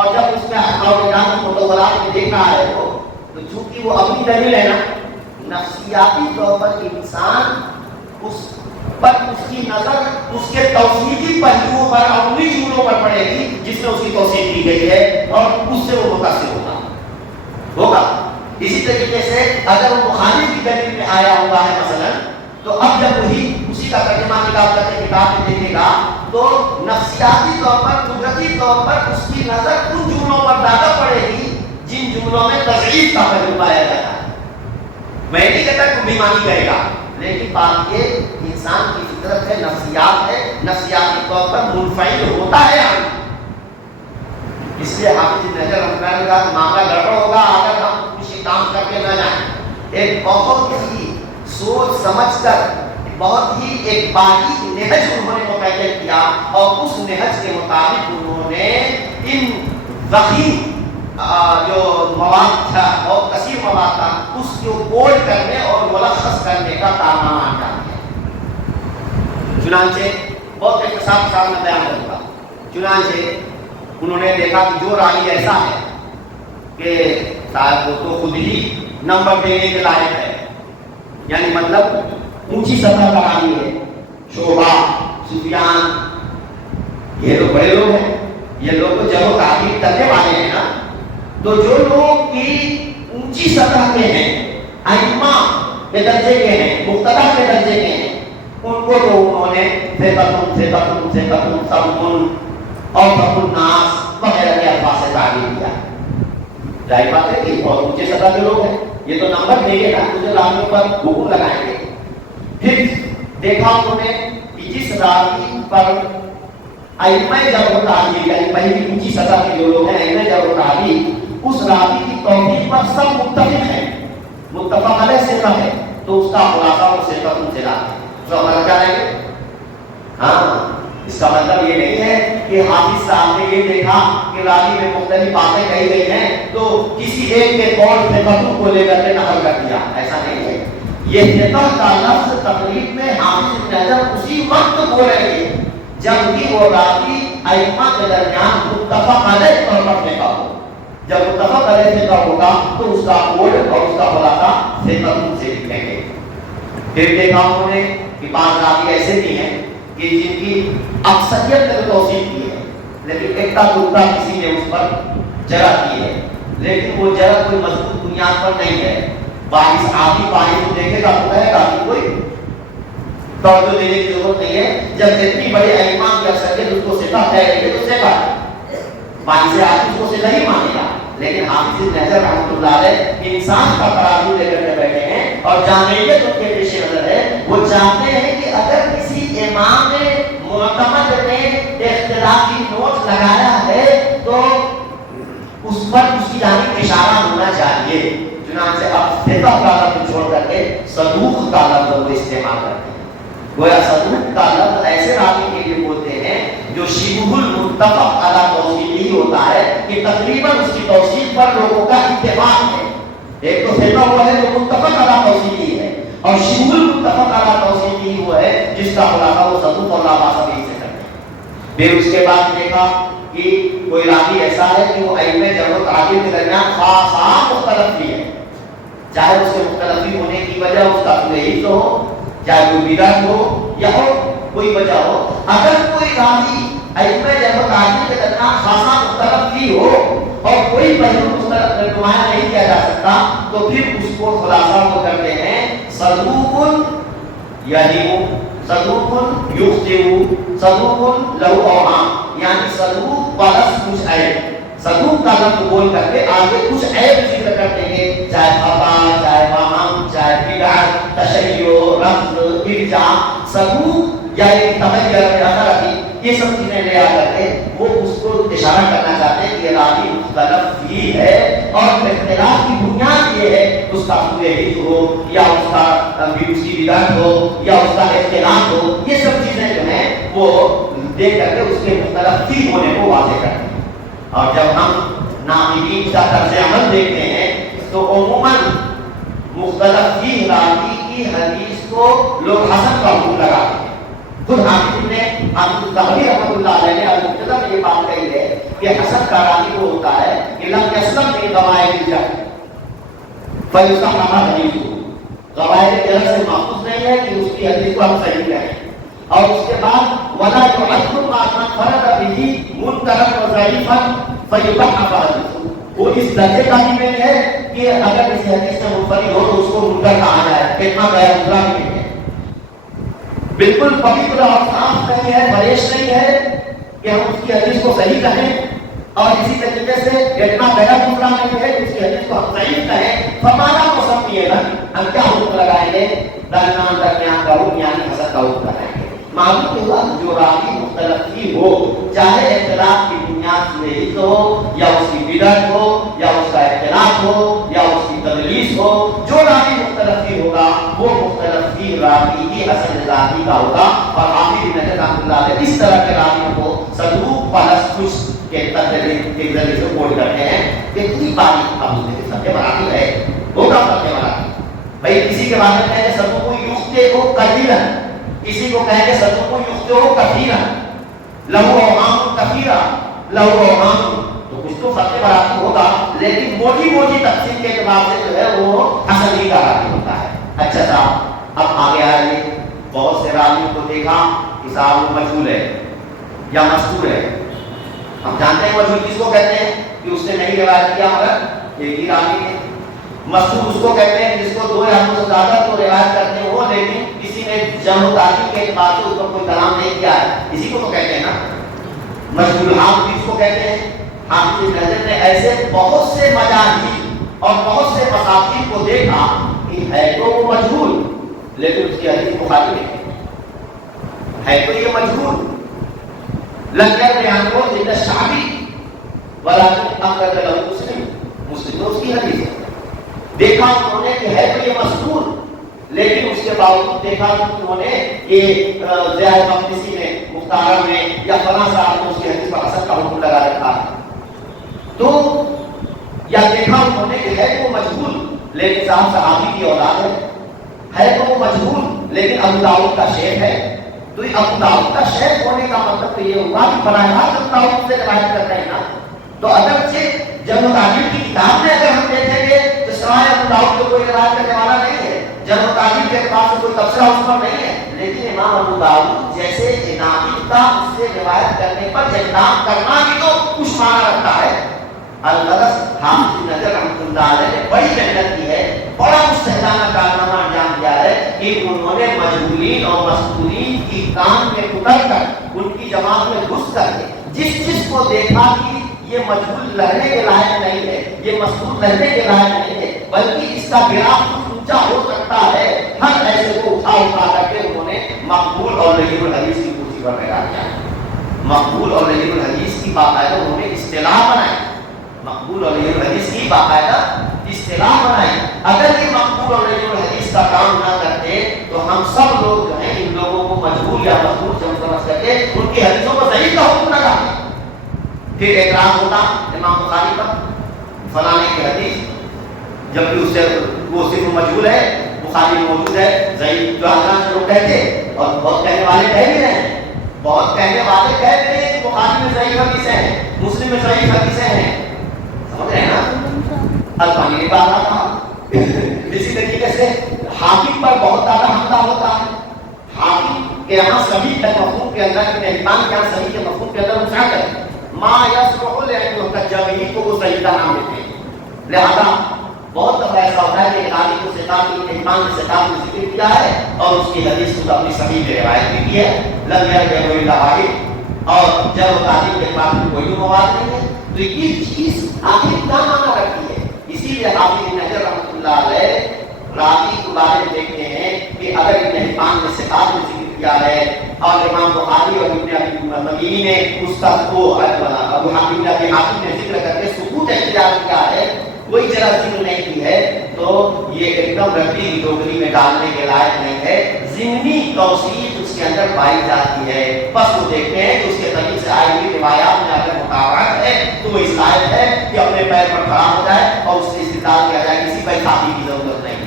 اور جب اس میں احکام متورات میں دیکھ رہا ہے تو چونکہ وہ اپنی دلیل ہے نا، نفسیاتی طور پر انسان اس پر اس کی نظر اس کے توصیفی پہلوؤں پر اور انہی جملوں پر پڑے گی جس میں اس کی توصیف کی گئی ہے، اور اس سے وہ متاثر ہوگا۔ اسی طریقے سے اگر وہ مخالف کی دلیل میں آیا ہوا ہے مثلا، تو اب جب وہی اسی کا ترجمہ کتاب میں دیکھے گا تو نفسیاتی طور پر، قدرتی طور پر اس کی نظر ان جملوں پر زیادہ پڑے گی جن جملوں میں تضعیف کا پہلو پایا جاتا ہے۔ میں نہیں کہتا کہ بھی مانی کرے گا، لیکن بات یہ انسان کی فطرت ہے، نفسیات ہے، نفسیاتی طور پر منفعل ہوتا ہے۔ اس لیے حافظ ابن حجر رحمۃ اللہ نے کہا کہ معاملہ گڑبڑ ہوگا اگر ہم کسی کام کر کے نہ جائیں۔ ایک بہت ہی سوچ سمجھ کر بہت ہی ایک باریک نہج انہوں نے متعین کیا، اور اس نہج کے مطابق انہوں نے ان ضخیم جو مواد تھا، بہت کثیر مواد تھا، اس کو بولڈ کرنے اور ملخص کرنے کا کارنامہ انجام دیا۔ چنانچہ بہت اختصار کے ساتھ میں بیان کروں گا۔ چنانچہ انہوں نے دیکھا کہ جو راوی ایسا ہے کہ شاید وہ تو خود ہی نمبر دینے کے لائق ہے، یعنی مطلب اونچی سطح کا راوی ہے، شعبہ، سفیان، یہ تو بڑے لوگ ہیں، یہ لوگ تو جب وہ تعریف کرنے والے ہیں نا، تو جو لوگ کی اونچی سطح کے ہیں، ائمہ کے درجے کے ہیں، مقتدی کے درجے کے ہیں، ان کو تو انہوں نے اور الناس وغیرہ کے الفاظ سے تعبیر کیا۔ ظاہر بات ہے کہ بہت اونچے سطح کے لوگ ہیں، یہ تو نمبر دیں گے نا، مجھے راویوں پر حکم لگائیں گے۔ پھر دیکھا انہوں نے کہ جس راوی پر ائمہ جرح و تعدیل، یعنی پہلی اونچی سطح کے جو لوگ ہیں ائمہ جرح و تعدیل، اس راوی کی توثیق پر سب متفق ہیں، متفق علیہ ثقہ ہے، تو اس کا خلاصہ اور ثقہ سے لاتے ہیں۔ جو ہمارا کیا رہے گا؟ ہاں، اس کا مطلب یہ نہیں ہے کہ حافظ صاحب نے یہ دیکھا کہ راوی میں مختلف باتیں کہی گئی ہیں تو کسی ایک کے قول ثقہ کو لے کر کے نقل کر دیا، ایسا نہیں ہے۔ یہ ثقہ کا لفظ تقریب میں حافظ ابن حجر اسی وقت بولیں گے جب کہ وہ راوی ائمہ کے درمیان متفق علیہ طور پر ثقہ ہو۔ جب متفق علیہ ثقہ ہوگا تو اس کا قول اور اس کا خلاصہ ثقہ سے لکھیں گے۔ پھر دیکھا انہوں نے کہ بعض راوی ایسے بھی ہیں کہ جن کی اکثریت نے توثیق کی ہے، لیکن ایکتا دکتا کسی نے اس پر جرح کی ہے، لیکن وہ جرح کوئی مضبوط بنیاد پر نہیں ہے۔ باعث آدھی باعث کو دیکھے گا تو کہے گا کہ کوئی توجہ دینے کی ضرورت نہیں ہے، جب اتنی بڑے ائمہ کی اکثریت اس کو ثقہ کہہ رہی ہے تو ثقہ ہے، باعث آدھی اس کو ثقہ ہی مانے گا۔ لیکن حافظ ابن حجر رحمۃ اللہ علیہ انسان کا ترازو لے کر کے بیٹھے ہیں اور جامعیت ان کے پیش نظر ہے۔ وہ چاہتے ہیں کہ اگر کسی امام معتمد نے اختلافی نوٹ لگایا ہے تو اس پر اس کی جانب اشارہ ہونا چاہیے۔ چنانچہ اب ثقہ کا لفظ چھوڑ کر کے صدوق کا لفظ وہ استعمال کرتے ہیں۔ گویا صدوق کا لفظ ایسے راوی کے لیے بولتے ہیں جو شبہ المتفق علی توثیق ہی ہوتا ہے کہ تقریباً اس کی توثیق پر لوگوں کا اتفاق ہے۔ ایک تو ثقہ وہ ہے جو متفق علی توثیق ہی ہے، اور شبہ المتفق علی توثیق ہی وہ ہے جس کا خلاصہ وہ صدوق اور لا باس به سے کرتے ہیں۔ پھر اس کے بعد دیکھا کہ کوئی راوی ایسا ہے کہ وہ ائمہ جرح و تعدیل کے درمیان خاص مختلف بھی ہے، چاہے اس کے مختلف ہونے کی وجہ اس کا حفظ ہو، چاہے کوئی بدعت ہو یا اور کوئی وجہ ہو۔ اگر کوئی راوی ائمہ جرح و تعدیل کے درمیان خاصا مختلف بھی ہو اور کوئی پہلو مختلف نمایاں نہیں کیا جا سکتا تو پھر اس کو خلاصہ وہ کرتے ہیں صدوق یہیم، صدوق یخطئ، صدوق لہو اوہام، یعنی صدوق پلس کچھ عیب۔ صدوق کا لفظ بول کر کے آگے کچھ عیب ذکر کرتے ہیں، چاہے خطا، چاہے وہم، چاہے بدعت، تشیع، رفض، ارجاء۔ صدوق یا تغیر اثرتی، یہ سب چیزیں لے آ کر کے وہ اس کو اشارہ کرنا چاہتے ہیں کہ یہ راوی مختلف بھی ہے اور اختلاف کی بنیاد یہ ہے اس کا حفظ ہو یا اس کا اس کی بدعت ہو یا اس کا اختلاف ہو۔ یہ سب چیزیں جو ہیں وہ دیکھ کر کے اس کے مختلف بھی ہونے کو واضح کرتے ہیں۔ اور جب ہم ناقدین کا طرز عمل دیکھتے ہیں تو عموماً مختلف ہی راوی کی حدیث کو لوگ حسن کا حکم لگاتے ہیں۔ خود حافظ نے حافظ الطحاوی رحمۃ اللہ علیہ نے المقتضیٰ میں یہ بات کہی ہے کہ حسن کا راوی وہ ہوتا ہے کہ لم یسلم من قواعد الجرح فیصحح حدیثہ، قواعد جرح سے محفوظ نہیں ہے کہ اس کی حدیث کو ہم صحیح کہیں. اور اس کے بعد ولا يعد ما انفرد به منکرا وضعیفا فیضعف حدیثہ، وہ اس درجے کا بھی نہیں ہے کہ اگر کسی حدیث سے منفرد ہو تو اس کو منکر کہا جائے، کتنا غیر مطلق نہیں ہے. بالکل پوتر اور صاف نہیں ہے، فریش نہیں ہے کہ ہم اس کی حدیث کو صحیح کہیں. اور اسی طریقے سے اتنا بڑا ٹکڑا نہیں ہے کہ اس کی حدیث کو ہم صحیح کہیں. فمانا کو سمجھیے نا، ہم کیا حکم لگائیں گے؟ درمیان کا حکم یعنی حسن کا حکم لگائیں گے. معلوم ہوا جو راوی مختلف ہی ہو، چاہے اختلاف کی بنیاد سے ہی ہو یا اس کی بدعت ہو یا اس کا اختلاف ہو یا اس کی تدلیس ہو، جو راوی مختلف ہی ہوگا وہ مختلف ہی راوی ہی اصل ذاتی کا ہوگا. اور حافظ بن حجر رحمۃ اللہ علیہ اس طرح کے راویوں کو صدوق پلس کچھ کے ذریعے سے کوٹ کرتے ہیں کہ اتنی باریک ابو سے سب کے برابر ہے، ہوگا سب کے برابر. بھائی کسی کے بارے میں کہیں صدوق کو یختے کو کثیرا، کسی کو کہیں کہ صدوق کو یختے ہو کثیرا، لہو اوہام کثیرا، لہو اوہام، تو کچھ تو سب کے برابر ہوگا، لیکن موٹی موٹی تقسیم کے اعتبار سے جو ہے وہ حسن ہی کا راوی ہوتا ہے. اچھا صاحب اب آگے آئیے. بہت سے راویوں کو دیکھا کہ صاحب مجہول ہے یا مستور ہے. ہم جانتے ہیں مجہول کس کو کہتے ہیں کہ اس نے نہیں روایت کیا مگر ایک ہی راوی ہے. مستور اس کو کہتے ہیں جس کو دو یا دو سے زیادہ تو روایت کرتے ہو لیکن کسی نے جمع و تعدیل کے اعتبار سے اس پر کوئی کلام نہیں کیا ہے، اسی کو تو کہتے ہیں نا مجہول. حافظ اس کو کہتے ہیں. حافظ ابن حجر نے ایسے بہت سے مجاہیل اور بہت سے مساطیل کو دیکھا کہ ہے تو وہ مجہول لیکن اس کی حدیث بخاری میں ہے تو یہ مجہول. لکن بیان کو جن شعبی ولکن اخرج له مسلم میں اس کی حدیث ہے. دیکھا انہوں نے کہ ہے تو یہ مستور لیکن اس کے باوجود دیکھا کہ انہوں نے یہ زیاد مقدسی میں مختارہ میں یا فلاں صاحب نے اس کی حدیث پر حسن کا حکم لگا رکھا ہے. تو یا دیکھا انہوں نے کہ ہے تو مجہول لیکن صاحب صحابی کی اولاد ہے تو وہ مجہول لیکن ابو داؤد کا شیخ ہے. تو یہ ابو داؤد کا شیخ ہونے کا مطلب تو یہ ہوا کہ براہ راست ابو داؤد سے روایت کرتے ہیں نا. تو اگرچہ جرح و تعدیل کی کتاب میں اگر ہم دیکھیں گے تو سوائے ابو داؤد کو کوئی روایت کرنے والا نہیں ہے، جرح و تعدیل کے اعتبار سے کوئی تبصرہ اس پر نہیں ہے. لیکن امام ابو داؤد جیسے انعام کا اس سے روایت کرنے پر انعام کرنا بھی تو کچھ معنی رکھتا ہے. البتہ حافظ ابن حجر رحمۃ اللہ علیہ نے بڑی محنت کی ہے، بڑا مستحقانہ کارنامہ انجام دیا ہے کہ انہوں نے مجہولین اور مستورین کی کان میں اتر کر ان کی جماعت میں گھس کر کے جس کو دیکھا کہ یہ مجہول رہنے کے لائق نہیں ہے، یہ مستور رہنے کے لائق نہیں ہے بلکہ اس کا گراف اونچا ہو سکتا ہے، ہر ایسے کو اٹھا کر کے انہوں نے مقبول اور لغیب الحدیث کی کرسی پر بیٹھا دیا. مقبول اور لغیب الحدیث کی باقاعدہ انہوں نے اصطلاح بنائی، مقبول اور لغیب الحدیث کی باقاعدہ اصطلاح بنائی. اگر یہ مقبول اور لغیب الحدیث کا کام نہ کرتے تو ہم سب لوگ جو ہیں ان لوگوں کو مجبور یا مجبور سمجھ کر کے ان کی حدیثوں کو صحیح کا حکم لگاتے. پھر اعتراض ہوتا امام بخاری پر فلانے کی حدیث جبکہ اس سے وہ صرف مجہول ہے، بخاری میں موجود ہے، ضعیف جو حضرات لوگ کہتے اور بہت کہنے والے کہہ بھی رہے ہیں، بہت کہنے والے کہہ بھی رہے ہیں کہ بخاری میں ضعیف حدیثیں ہیں، مسلم میں ضعیف حدیثیں ہیں. سمجھ رہے ہیں نا؟ الفانی نے بات کہا. اسی طریقے سے حاکم پر بہت زیادہ حملہ ہوتا ہے. حاکم کے یہاں صحیح کے مفہوم کے اندر ابن حبان کے یہاں صحیح کے مفہوم کے اندر مساعد ہے ما یصلح للمحتج کو وہ صحیح کا نام دیتے ہیں. لہذا بہت دفعہ ایسا ہوتا ہے کہ عالی کو ثقات ابن حبان نے ثقات میں ذکر کیا ہے اور اس کی حدیث کو اپنی صحیح میں روایت بھی کی ہے. لم یرجع الا واحد اور جب وہ تعلیم کے بعد کوئی مواد نہیں ہے. تو یہ چیز آخر کیا معنی رکھتی ہے؟ اسی لیے حافظ ابن حجر رحمۃ اللہ علیہ راوی کے بارے میں دیکھتے ہیں کہ اگر ابن حبان نے ثقات میں ذکر کیا ہے اور امام بخاری اور ابن ابی مدینی نے اس کا کو ابو حاتم ابن حاتم نے ذکر کر کے ثبوت اختیار کیا ہے، کوئی جراثیم نہیں کی ہے، تو یہ ایک دم رکھی ٹوکری میں ڈالنے کے لائق نہیں ہے. ضمنی توثیق اس کے اندر پائی جاتی ہے. بس وہ دیکھتے ہیں کہ اس کے طریق سے آئی ہوئی روایات میں اگر مطابقت ہے تو وہ اس لائق ہے کہ اپنے پیر پر کھڑا ہو جائے اور اس سے استدلال کیا جائے. کسی پر کھانے کی ضرورت نہیں.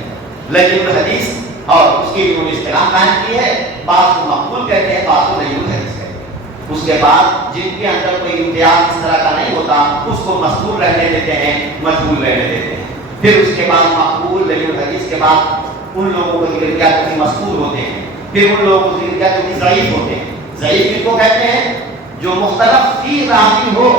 لیکن حدیث اور اس کی انہوں نے اصطلاح قائم کی ہے. بعض کو مقبول کہتے ہیں، بعض کو نہیں حدیث کہتے ہیں. اس کے بعد جن کے اندر کوئی امتیاز اس طرح کا نہیں ہوتا اس کو مستور رہنے دیتے ہیں، مجبور رہنے دیتے ہیں۔ پھر اس کے بعد مقبول لیکن حدیث کے بعد ان لوگوں کو ذکر کیا جو مستور ہوتے ہیں، پھر ان لوگوں کو ذکر کیا جو ضعیف ہوتے ہیں۔ ضعیف کن کو کہتے ہیں؟ جو مختلف فی راوی ہو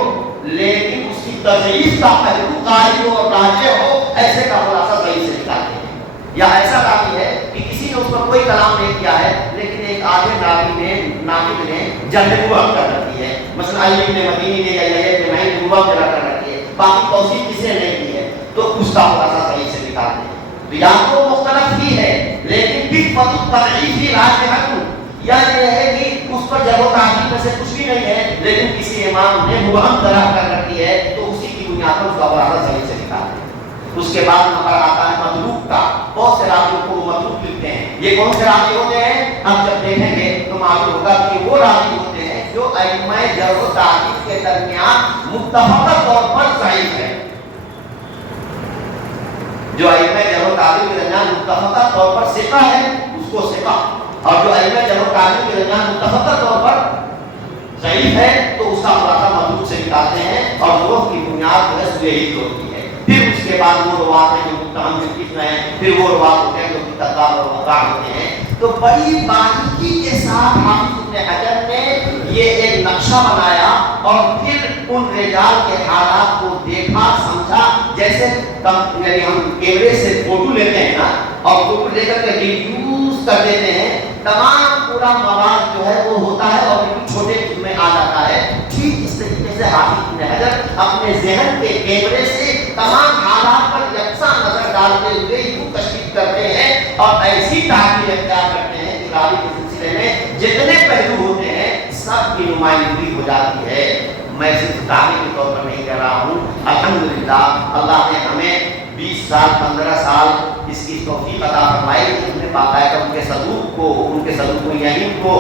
لیکن اس کی تضعیف کا پہلو قائم ہو اور راجع ہو، ایسے کا خلاصہ ضعیف سے نکالتے ہیں۔ یا ایسا راوی ہے کہ کسی نے اس پر کوئی کلام نہیں کیا ہے لیکن ایک آدھے راوی نے ناقد نے جلد نبوت کر رکھی ہے، مثلا علی بن مدینی نے یا یحییٰ بن معین نے نبوت کر رکھی ہے، باقی توصیف کسی نے نہیں کی ہے، تو اس کا خلاصہ صحیح سے نکالتے ہیں۔ تو یا تو مختلف ہی ہے لیکن بِقوة التضعیف راجحۃ، یا یہ ہے کہ اس پر جب و تعدیل میں سے کچھ بھی نہیں ہے لیکن کسی امام نے مبہم طرح کر رکھی ہے تو اسی کی بنیاد پر اس کا خلاصہ صحیح سے نکالتے ہیں۔ اس کے بعد نمبر آتا ہے مطلوب کا، بہت سے راویوں کو مطلوب لکھتے ہیں۔ یہ کون سے راوی ہوتے ہیں؟ ہم جب دیکھیں گے تو معلوم ہوگا کہ وہ راوی ہوتے ہیں جو ائمہ جرح و تعدیل کے درمیان متفقہ طور پر ضعیف ہے، جو ائمہ جرح و تعدیل کے درمیان متفقہ طور پر ثقہ ہے اس کو ثقہ، اور جو ائمہ جرح و تعدیل کے درمیان متفقہ طور پر ضعیف ہے تو اس کا خلاصہ مطلوب سے نکالتے ہیں، اور ضعف کی بنیاد جو ہے صحیح ہوتی ہے۔ پھر اس کے بعد وہ روات ہیں جو متہم جلد میں ہیں، پھر وہ روات ہوتے ہیں جو کتاب اور وقاع ہوتے ہیں۔ تو بڑی باریکی کے ساتھ حافظ ابن حجر نے یہ ایک نقشہ بنایا اور پھر ان رجال کے حالات کو دیکھا سمجھا، جیسے یعنی ہم کیمرے سے فوٹو لیتے ہیں نا، اور فوٹو لے کر کے ریڈیوس کر دیتے ہیں، تمام پورا مواد جو ہے وہ ہوتا ہے اور چھوٹے میں آ جاتا ہے۔ ٹھیک اس طریقے سے حافظ ابن حجر اپنے ذہن کے کیمرے سے تمام حالات پر یکساں نظر ڈالتے ہوئے یوں تشریح کرتے ہیں اور ایسی تعبیر اختیار کرتے ہیں کہ راوی کے سلسلے میں جتنے پہلو ہوتے ہیں سب کی نمائندگی ہو جاتی ہے۔ میں صرف تعبیر کے طور پر نہیں کہہ رہا ہوں، الحمدللہ اللہ نے ہمیں 20 سال 15 سال اس کی توفیق عطا فرمائی کہ ہم نے باقاعدہ ان کے صدوق یعنی کو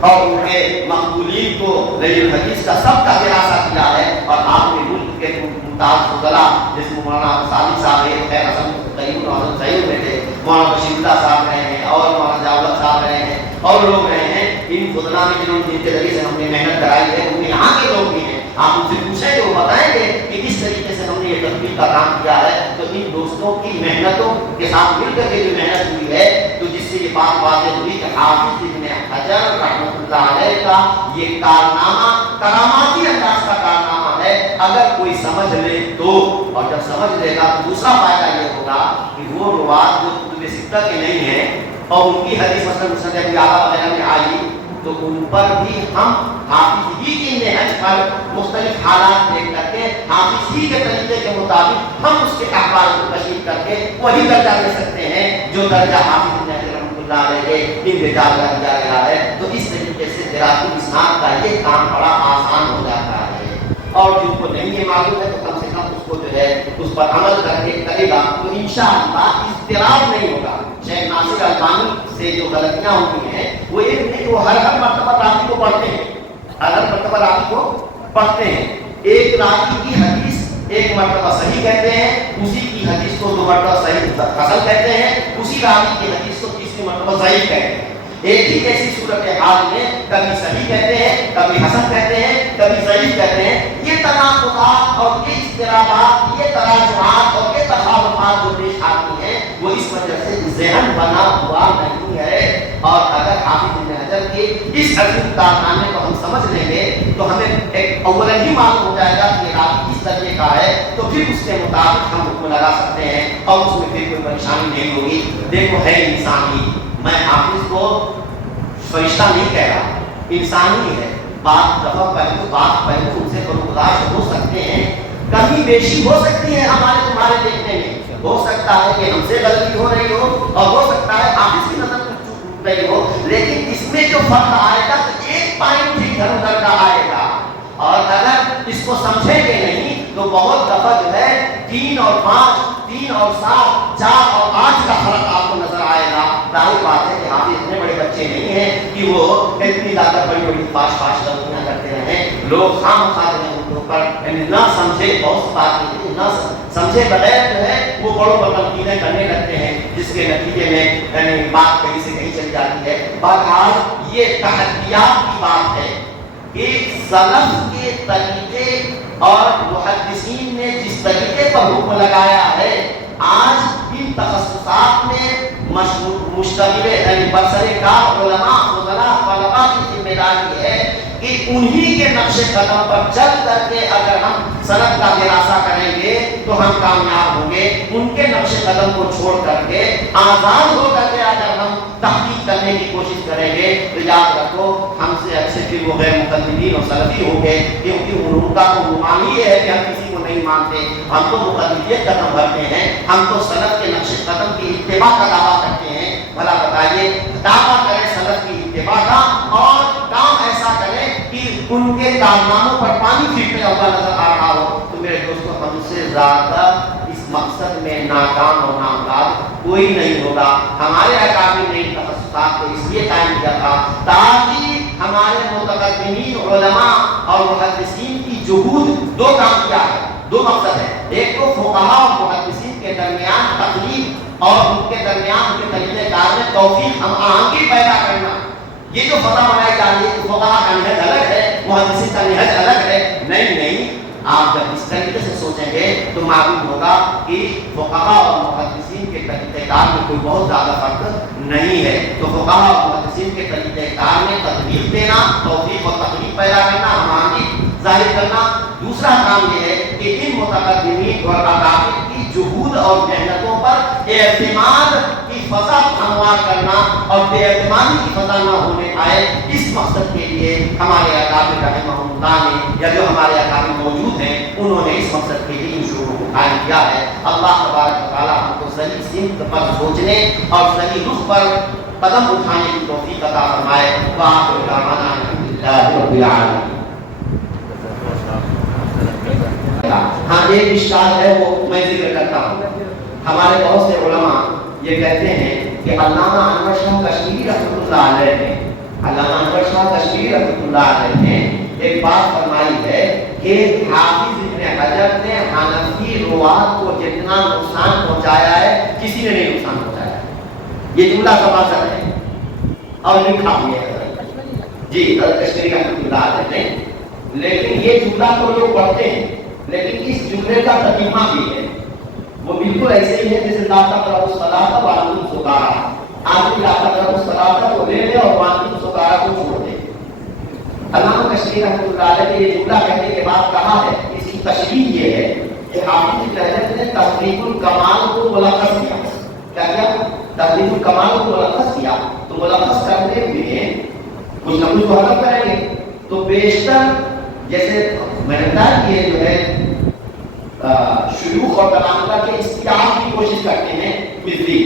اور ان کے مقبولین کو رجل الحدیث کا سب کا دراسہ کیا ہے، اور آپ نے ملک کے ممتاز فضلاء جس میں مولانا صادق صاحب خیر حسن قیوم اور حسن سعید میں تھے، مولانا بشیر اللہ صاحب رہے ہیں اور مولانا جاولت صاحب رہے ہیں اور لوگ رہے ہیں، ان فضلاء میں جنہوں جن کے ذریعے سے ہم نے محنت کرائی ہے ان میں یہاں کے لوگ بھی ہیں۔ آپ ان سے پوچھیں کہ وہ بتائیں گے کہ کس طریقے سے ہم نے یہ تحقیق کا کام کیا ہے، تو ان دوستوں کی محنتوں کے ساتھ مل کر کے جو محنت ہوئی ہے، تو جس سے یہ بات واضح ہوئی کہ حافظ ابن حجر رحمۃ اللہ علیہ کا یہ کارنامہ کراماتی انداز کا کارنامہ ہے، اگر کوئی سمجھ لے تو، اور جب سمجھ لے گا تو دوسرا فائدہ یہ ہوگا کہ وہ روات جو کتب ستہ کے نہیں ہیں اور ان کی حدیث مثلا مسند ابی اعلیٰ وغیرہ میں آئی تو ان پر بھی ہم حافظ ہی کے نہج پر مختلف حالات دیکھ کر کے حافظ ہی کے طریقے کے مطابق ہم اس کے احوال کو تشریح کر کے وہی درجہ دے سکتے ہیں جو درجہ حافظ ابن حجر رحمۃ اللہ علیہ ان رجال کا دیا گیا ہے۔ تو اس طریقے سے دراستی اسناد کا یہ کام بڑا آسان ہو جاتا ہے، اور جن کو نہیں یہ معلوم ہے تو کم سے کم اس کو جو ہے اس پر عمل کر کے کرے گا تو انشاءاللہ اضطراب نہیں ہوگا۔ شیخ ناصر البانی سے جو غلطیاں ہوئی ہیں وہ یہ نہیں کہ وہ ہر مرتبہ راوی کو پڑھتے ہیں، ہر مرتبہ راوی کو پڑھتے ہیں، ایک راوی کی حدیث ایک مرتبہ صحیح کہتے ہیں، اسی کی حدیث کو 2 مرتبہ صحیح حسن کہتے ہیں، اسی راوی کی حدیث کو تیسری مرتبہ ضعیف کہتے ہیں۔ ایک ہی ایسی صورتحال میں کبھی صحیح کہتے ہیں، کبھی حسن کہتے ہیں، کبھی ضعیف کہتے ہیں۔ یہ تناقضات اور یہ اضطرابات، یہ تراجعات اور یہ تخالفات جو پیش آتی ہیں وہ اس وجہ سے ذہن بنا ہوا نہیں ہے، اور اگر حافظ ابن حجر کے اس عظیم کارنامے کو ہم سمجھ لیں گے تو ہمیں ایک اولاً ہی معلوم ہو جائے گا کہ راوی کس درجے کا ہے، تو پھر اس کے مطابق ہم حکم لگا سکتے ہیں اور اس میں پھر کوئی پریشانی نہیں ہوگی۔ دیکھو ہے انسان ہی، میں حافظ کو فرشتہ نہیں کہہ رہا، انسان ہی ہے، بات پہلو ان سے گزارش ہو سکتے ہیں، کمی بیشی ہو سکتی ہے ہمارے تمہارے دیکھنے میں، ہو سکتا ہے کہ ہم سے غلطی ہو رہی ہو اور ہو سکتا ہے حافظ کی نظر کچھ چوک رہی ہو، لیکن اس میں جو فرق آئے گا تو ایک پوائنٹ ہی ادھر ادھر کا آئے گا، اور اگر اس کو سمجھیں گے نہیں تو بہت دفعہ جو ہے 3 اور 5 3 اور 7 4 اور 8 کا فرق آپ کو نظر آئے گا۔ ظاہر بات ہے کہ حافظ اتنے بڑے بچے نہیں ہیں کہ وہ اتنی زیادہ بڑی بڑی فاش غلطیاں کرتے رہیں، لوگ خام خواہ ان کے اوپر یعنی نہ سمجھے، بہت سی بات نہیں نہ سمجھے بغیر جو ہے وہ بڑوں پر تنقیدیں کرنے لگتے ہیں، جس کے نتیجے میں یعنی بات کہیں سے کہیں چلی جاتی ہے۔ بہرحال یہ تحدیات کی بات ہے، کہ سلف کے طریقے اور محدثین نے جس طریقے پر حکم لگایا ہے، آج ان تخصصات میں مشتغل یعنی برسرکار علماء فضلاء طلباء کی ذمہ داری ہے کہ انہی کے نقش قدم پر چل کر کے اگر ہم سلف کا دراسہ کریں گے تو ہم کامیاب ہوں گے. ان کے نقش قدم کو چھوڑ کر کے آزاد ہو کر کے اگر ہم تحقیق کرنے کی کوشش کریں گے تو یاد رکھو ہم سے اچھے پھر وہ غیر مقلدین اور سلفی ہوں گے، کیونکہ ان کا تو گمان ہی ہے کہ ہم کسی کو نہیں مانتے. ہم تو مقلدیت قدم بھرتے ہیں، ہم تو سلف کے نقش قدم کی اتباع کا دعویٰ کرتے ہیں. بھلا بتائیے، دعویٰ کریں سلف کی اتباع کا اور کام ایسا کریں کہ ان کے کارناموں پر پانی پھرتے ہوا نظر آ رہا ہو، تو میرے دوستوں ہم سے زیادہ اس مقصد میں ناکام اور نامراد کوئی نہیں ہوگا. ہمارے اکابر نے تخصصات کو اس لیے قائم کیا تھا تاکہ ہمارے متقدمین علماء اور محدثین کی جہود دو کام کیا ہے، دو مقصد ہے. ایک تو فقہاء اور محدثین کے درمیان تقلید اور ان کے درمیان ان کے طریقہ کار میں توفیق ہم آہنگی پیدا کرنا. یہ جو فتح بنائی جا رہی ہے کہ فقہاء کا نہج الگ ہے، محدثین کا نہج الگ ہے، نہیں. آپ جب اس طریقے سے سوچیں گے تو معلوم ہوگا کہ فقہاء اور محدثین کے طریقہ کار میں کوئی بہت زیادہ فرق نہیں ہے. تو فقہاء اور محدثین کے طریقہ کار میں تطبیق دینا، توفیق اور تقریب پیدا کرنا، ہماری ظاہر کرنا. دوسرا کام یہ ہے کہ ان متقدمین اور اکابر کی جہود اور محنتوں پر اعتماد کی فضا ہموار کرنا اور بے اعتمادی کی فضا نہ ہونے پائے. اس مقصد کے لیے ہمارے اکابر رحمہم اللہ نے یا جو ہمارے اکابر موجود ہیں انہوں نے اس مقصد کے لیے ان شعبوں کو قائم کیا ہے. اللہ تبارک و تعالی ہم کو صحیح سمت پر سوچنے اور صحیح رخ پر قدم اٹھانے کی توفیق عطا فرمائے. وآخر دعوانا الحمدللہ رب العالمین. ہاں ایک اشکال ہے وہ میں ذکر کرتا ہوں. ہمارے بہت سے علماء یہ کہتے ہیں کہ علامہ انور شاہ کشمیری رحمۃ اللہ علیہ نے علامہ انور شاہ کشمیری رحمۃ اللہ علیہ نے ایک بات فرمائی ہے کہ حافظ ابن حجر نے حنفی روات کو جتنا نقصان پہنچایا ہے کسی نے نہیں نقصان پہنچایا. یہ جملہ سماجت ہے اور لکھا بھی ہے جی کشمیری رحمۃ اللہ علیہ نے. لیکن یہ جملہ تو لوگ پڑھتے ہیں لیکن اس جملے کا ترجمہ بھی ہے وہ بالکل ایسے ہی ہے جیسے لا تقربوا الصلاۃ وانتم سکارا. آدمی لا تقربوا الصلاۃ کو لے لے اور وانتم سکارا کو چھوڑ دے. علامہ کشمیری رحمۃ اللہ علیہ نے یہ جملہ کہنے کے بعد کہا ہے اس کی تشریح یہ ہے کہ حافظ ابن حجر نے تحریف الکمال کو ملخص کیا. کیا تحریف الکمال کو ملخص کیا. تو ملخص کرنے میں کچھ نہ کچھ تو حذف کریں گے. تو بیشتر جیسے میں نے بتایا کہ یہ جو ہے شیوخ اور تناظرہ کے استعمال کی کوشش کرتے ہیں مزری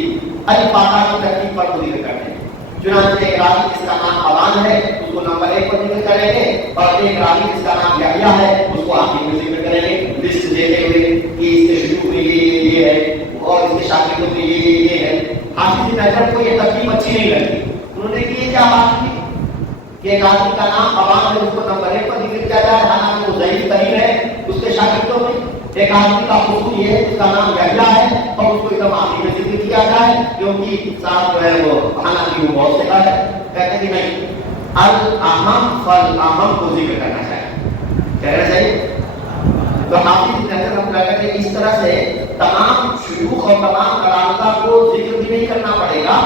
الفاتحہ کی ترتیب پر ذکر کرتے ہیں. چنانچہ ایک راوی جس کا نام ابان ہے اس کو نمبر 1 پر ذکر کریں گے اور ایک راوی جس کا نام یحییٰ ہے اس کو آخر میں ذکر کریں گے لسٹ دیتے ہوئے کہ اس کے شیوخ میں یہ ہے اور اس کے شاگردوں میں یہ ہے. حافظ ابن حجر کو یہ ترتیب اچھی نہیں لگی. انہوں نے یہ کیا بات کی کہ ایک آدمی کا نام ابان ہے اس کو نمبر 1 پر ذکر کیا جائے حالانکہ وہ ضعیف ترین ہے اس کے شاگردوں میں. ایک آدمی کا خصوص یہ ہے اس کا نام یحییٰ ہے اور اس کو ایک دم آخری میں ذکر کیا جائے کیونکہ صاحب جو ہے وہ حالانکہ وہ بہت سے ہے. کہتے کہ نہیں الاہم فالاہم کو ذکر کرنا چاہیے. کہنا چاہیے. تو حافظ ابن حجر رحمۃ اللہ کہتے ہیں اس طرح سے تمام شیوخ اور تمام کرامتہ کو ذکر بھی نہیں کرنا پڑے گا.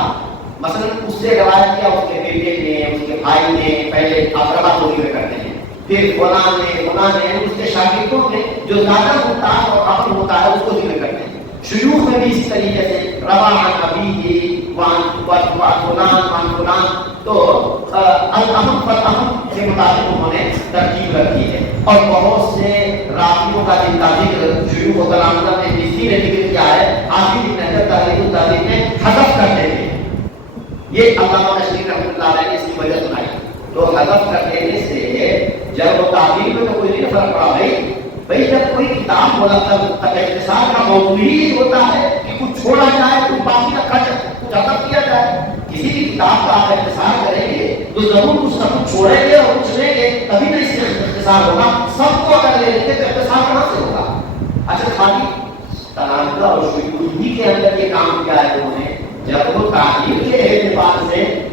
مثلا اس سے روایت کیا اس کے بیٹے نے اس کے بھائی نے پہلے اقربا کو ذکر کرتے ہیں پھر فلاں نے اس کے شاگردوں نے جو زیادہ محتاط اور اہم ہوتا ہے اس کو ذکر کرتے ہیں. شیوخ میں بھی اسی طریقے سے روا عن ابیہ وعن فلان تو الاہم فالاہم کے مطابق انہوں نے ترتیب رکھی ہے. اور بہت سے راویوں کا جن کا ذکر شیوخ و تلامذہ میں اسی نے ذکر کیا ہے حافظ ابن حجر تحریف التحریف میں حذف کرتے ہیں. یہ علامہ کشمیری رحمۃ اللہ علیہ نے اس کی وجہ سنائی. تو حذف کر دینے سے جب وہ تعبیر میں تو کوئی نہیں فرق پڑا. بھائی جب کوئی کتاب تک اختصار کا موضوع ہی ہوتا ہے کہ کچھ چھوڑا جائے کچھ باقی رکھا جائے کچھ حذف کیا جائے. کسی بھی کتاب کا آپ اختصار کریں گے تو ضرور کچھ نہ کچھ چھوڑیں گے اور کچھ لیں گے تبھی نہ اس سے اختصار ہوگا. سب کو اگر لے لیتے تو اختصار کہاں سے ہوگا. اچھا خالی تنازع اور شیوخ ہی کے اندر یہ کام کیا ہے انہوں نے جب وہ تعلیم کے اعتبار سے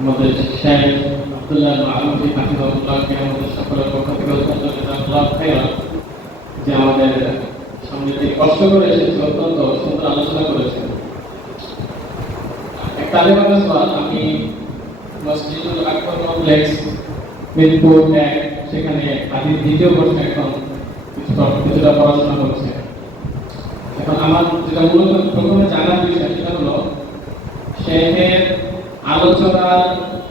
আমাদের শেখ আব্দুল্লাহ মাহমুদ হাফিজাহুল্লাহকে আমাদের সকলের পক্ষ থেকে জাযাকাল্লাহু খাইরান, যে আমাদের সামনে থেকে কষ্ট করে এসেছে, অত্যন্ত সুন্দর আলোচনা করেছেন। একটা আলেমের সওয়াল, আমি মসজিদুল আকবর কমপ্লেক্স মিরপুর 1 সেখানে হাদিস দ্বিতীয় বর্ষে এখন কিছুটা পড়াশোনা করছে। এখন আমার যেটা মূলত প্রথমে জানার বিষয় সেটা হলো শেখের আলোচনার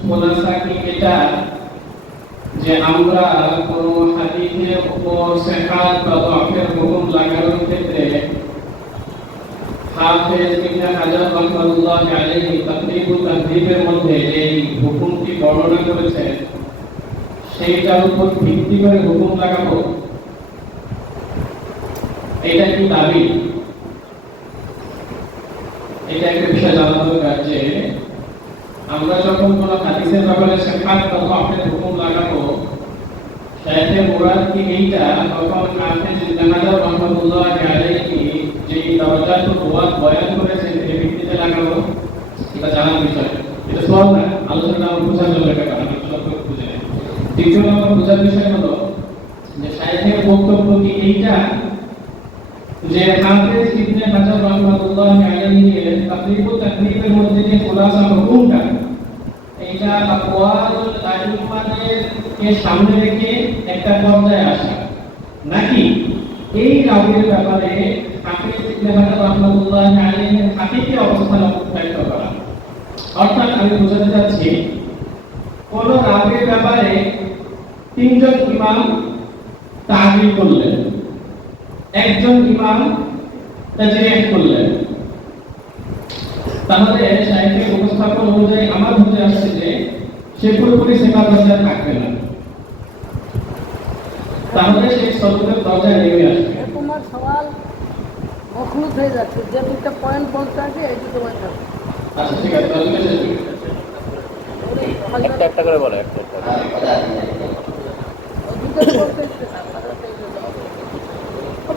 খোলাসা কি এটা যে আমরা কোন হাদিসের উপর সিহাত বা দফের হুকুম লাগানোর ক্ষেত্রে হাফেজ ইবনে হাজার রাহমাতুল্লাহি আলাইহি তাকরিবুত তাহযীবের মধ্যে এই হুকুমটি বর্ণনা করেছেন সেইটার উপর ভিত্তি করে হুকুম লাগাবো, এটা কি দাবি? এটা একটা বিষয় জানা দরকার যে আমরা যখন কোন হাদিসের ব্যাপারে সিহাত বা দফের হুকুম লাগাবো, শাইখে মুরাদ কি এইটা তখন হাফেজ ইবনে হাজার রাহমাতুল্লাহি আলাইহি যে দরজাতুল রুওয়াত বয়ান করেছেন এই ভিত্তিতে লাগাবো, এটা জানার বিষয়। এটা সওয়াল না, আলোচনা বোঝার জন্য একটা কথা, আমি সব বুঝে নেই। দ্বিতীয় নম্বর বোঝার বিষয় হলো যে শাইখের বক্তব্য কি এইটা যে হাফেজ ইবনে হাজার রাহমাতুল্লাহি আলাইহি এর তাকরিবুত তাকরিবের মধ্যে যে খোলাসা হুকুমটা এটা আকওয়ালুল আইম্মাদের কে সামনে রেখে একটা পর্যায়ে আসা, নাকি এই রাবির ব্যাপারে হাফেজ ইবনে হাজার রাহমাতুল্লাহি আলাইহি এর হাকিকি অবস্থান ব্যক্ত করা। অর্থাৎ আমি বোঝাতে চাচ্ছি কোন রাবির ব্যাপারে তিনজন ইমাম তাহকিক করলেন, একজন ইমাম তাজরিহ করলেন, তাহলে শাইখের উপস্থাপন অনুযায়ী আমার বুঝে আসছে যে সে পুরোপুরি সিফাত দরজায় থাকবে না, তাহলে সেই সদুদের দরজায় নেমে আসবে। তোমার সওয়াল মখলুত হয়ে যাচ্ছে, যে দুটো পয়েন্ট বলতে আছে এই দুটো বলতে হবে। আচ্ছা ঠিক আছে, তাহলে শেষ করি। একটা করে বলো, একটা দুটো বলতে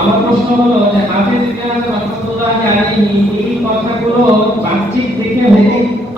আমার প্রশ্ন হলো যে হাফেজ ইবনে হাজার রাহমাতুল্লাহি আলাইহি এই কথাগুলো বাহ্যিক দেখে হলো,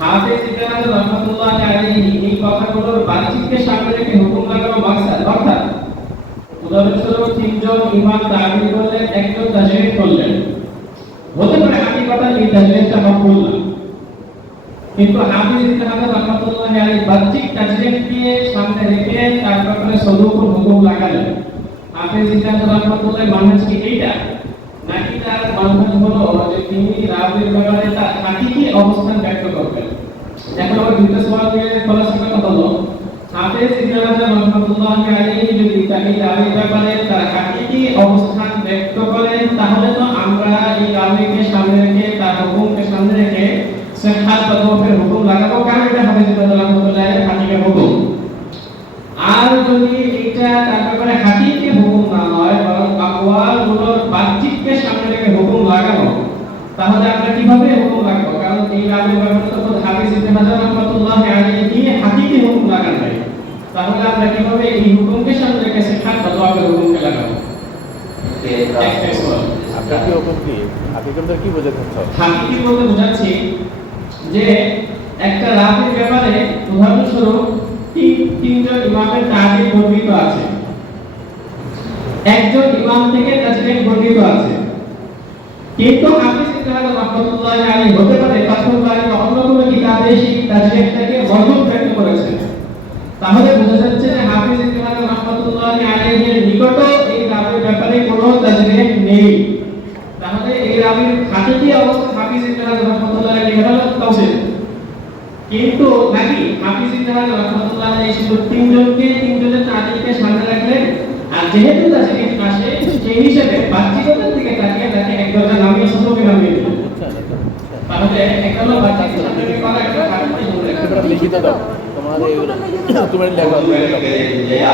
হাফেজ ইবনে হাজার রাহমাতুল্লাহি আলাইহি এই কথাগুলোর বাহ্যিককে সামনে রেখে হুকুম লাগানো মাকসাদ, অর্থাৎ উদাহরণস্বরূপ তিনজন ইমাম তাহকিক করলেন, একজন তাজরিহ করলেন, হতে পারে হাকিকatan এই তাজরিহটা মাকবুল না, কিন্তু হাফিজ ইবনে হাজার রাহমাতুল্লাহ আলাইহি বাহ্যিক তাজরিহকে সামনে রেখে তার ব্যাপারে সদুকুল হুকুম লাগালেন। হাফিজ ইবনে হাজার রাহমাতুল্লাহ মানহাজ কি এইটা, নাকি তার মানহাজ হলো যে তিনি রাবের ব্যাপারে তার হাকিকি অবস্থান ব্যক্ত করবেন? এখন আমার দুটো সওয়াল দিয়ে খোলাসা হলো, হাফিজ ইবনে হাজার রাহমাতুল্লাহ আলাইহি যদি তাকে রাবের ব্যাপারে তার হাকিকি অবস্থান ব্যক্ত করেন, তাহলে তো আমরা এই রাবিকে সামনে রেখে তার হুকুমকে সামনে রেখে সিহাত বা তওফের হুকুম লাগাবো, কারণ এটা হাফিজ ইবনে হাজার রাহমাতুল্লাহ আলাইহি হাকিকি হুকুম। আর যদি এটা তার ব্যাপারে হাকিকি হুকুম না হয়, বরং আকওয়ালগুলোর বাহ্যিককে সামনে রেখে হুকুম লাগাবো, তাহলে আমরা কিভাবে হুকুম লাগাবো? কারণ এই রাবির ব্যাপারে তো হাফিজ ইবনে হাজার রাহমাতুল্লাহ আলাইহি হাকিকি হুকুম লাগান নাই, তাহলে আমরা কিভাবে এই হুকুমকে সামনে রেখে সিহাত বা তওফের হুকুমকে লাগাবো? আপনার কি হুকুম কি? আপনি কিন্তু কি বোঝাতে চাচ্ছেন? হাকিকি বলতে বোঝাচ্ছি যে একটা রাতের ব্যাপারে উদাহরণস্বরূপ তিনজন ইমামের তাজরিহ বর্ণিত আছে, একজন ইমাম থেকে তাজরিহ বর্ণিত আছে, কিন্তু হাফিজ ইবনে হাজার রাহমাতুল্লাহ আলাইহি হতে পারে ফাতহুল বারী বা অন্য কোনো কিতাবে সেই তাজরিহটাকে মরজুহ ব্যক্ত করেছেন। তাহলে বোঝা যাচ্ছে যে হাফিজ ইবনে হাজার রাহমাতুল্লাহ আলাইহির নিকট এই রাবের ব্যাপারে কোনো তাজরিহ নেই। তাহলে এই রাবির হাকিকি অবস্থা হাফিজ ইবনে হাজার রাহমাতুল্লাহ আলাইহি হলো তাওসিফ, কিন্তু নাকি হাফিজ ইবনে হাজার রাহমাতুল্লাহ আলাইহি শুধু তিনজনের তাজরিহকে সামনে রাখলেন, আর যেহেতু তাজরিহ আসে সেই হিসেবে বাহ্যিকতার দিকে তাকিয়ে তাকে একদরজা নামিয়ে সদকে নামিয়ে দিলেন। তাহলে একটা হলো বাহ্যিক সামনে করা, একটা হাকিকি সামনে রাখা। তোমরা লিখিত দাও, তোমাদের এগুলো তোমার লেখা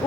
তো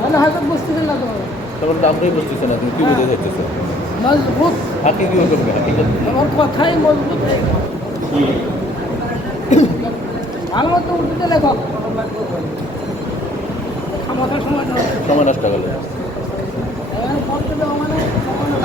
মানে হাজার বুঝতেছেন না তোমার তোমার তো আমরাই বুঝতেছি না তুমি কি বুঝতে চাইতেছো। মজবুত, হাকিকি হুকুম কি? হাকিকত আমার কথাই মজবুত হয়ে গেল। ভালো মতো উর্দুতে লেখো, খামাখা সময় নষ্ট। সময় নষ্ট করলে এখানে পড়তে দেওয়া মানে সময় নষ্ট।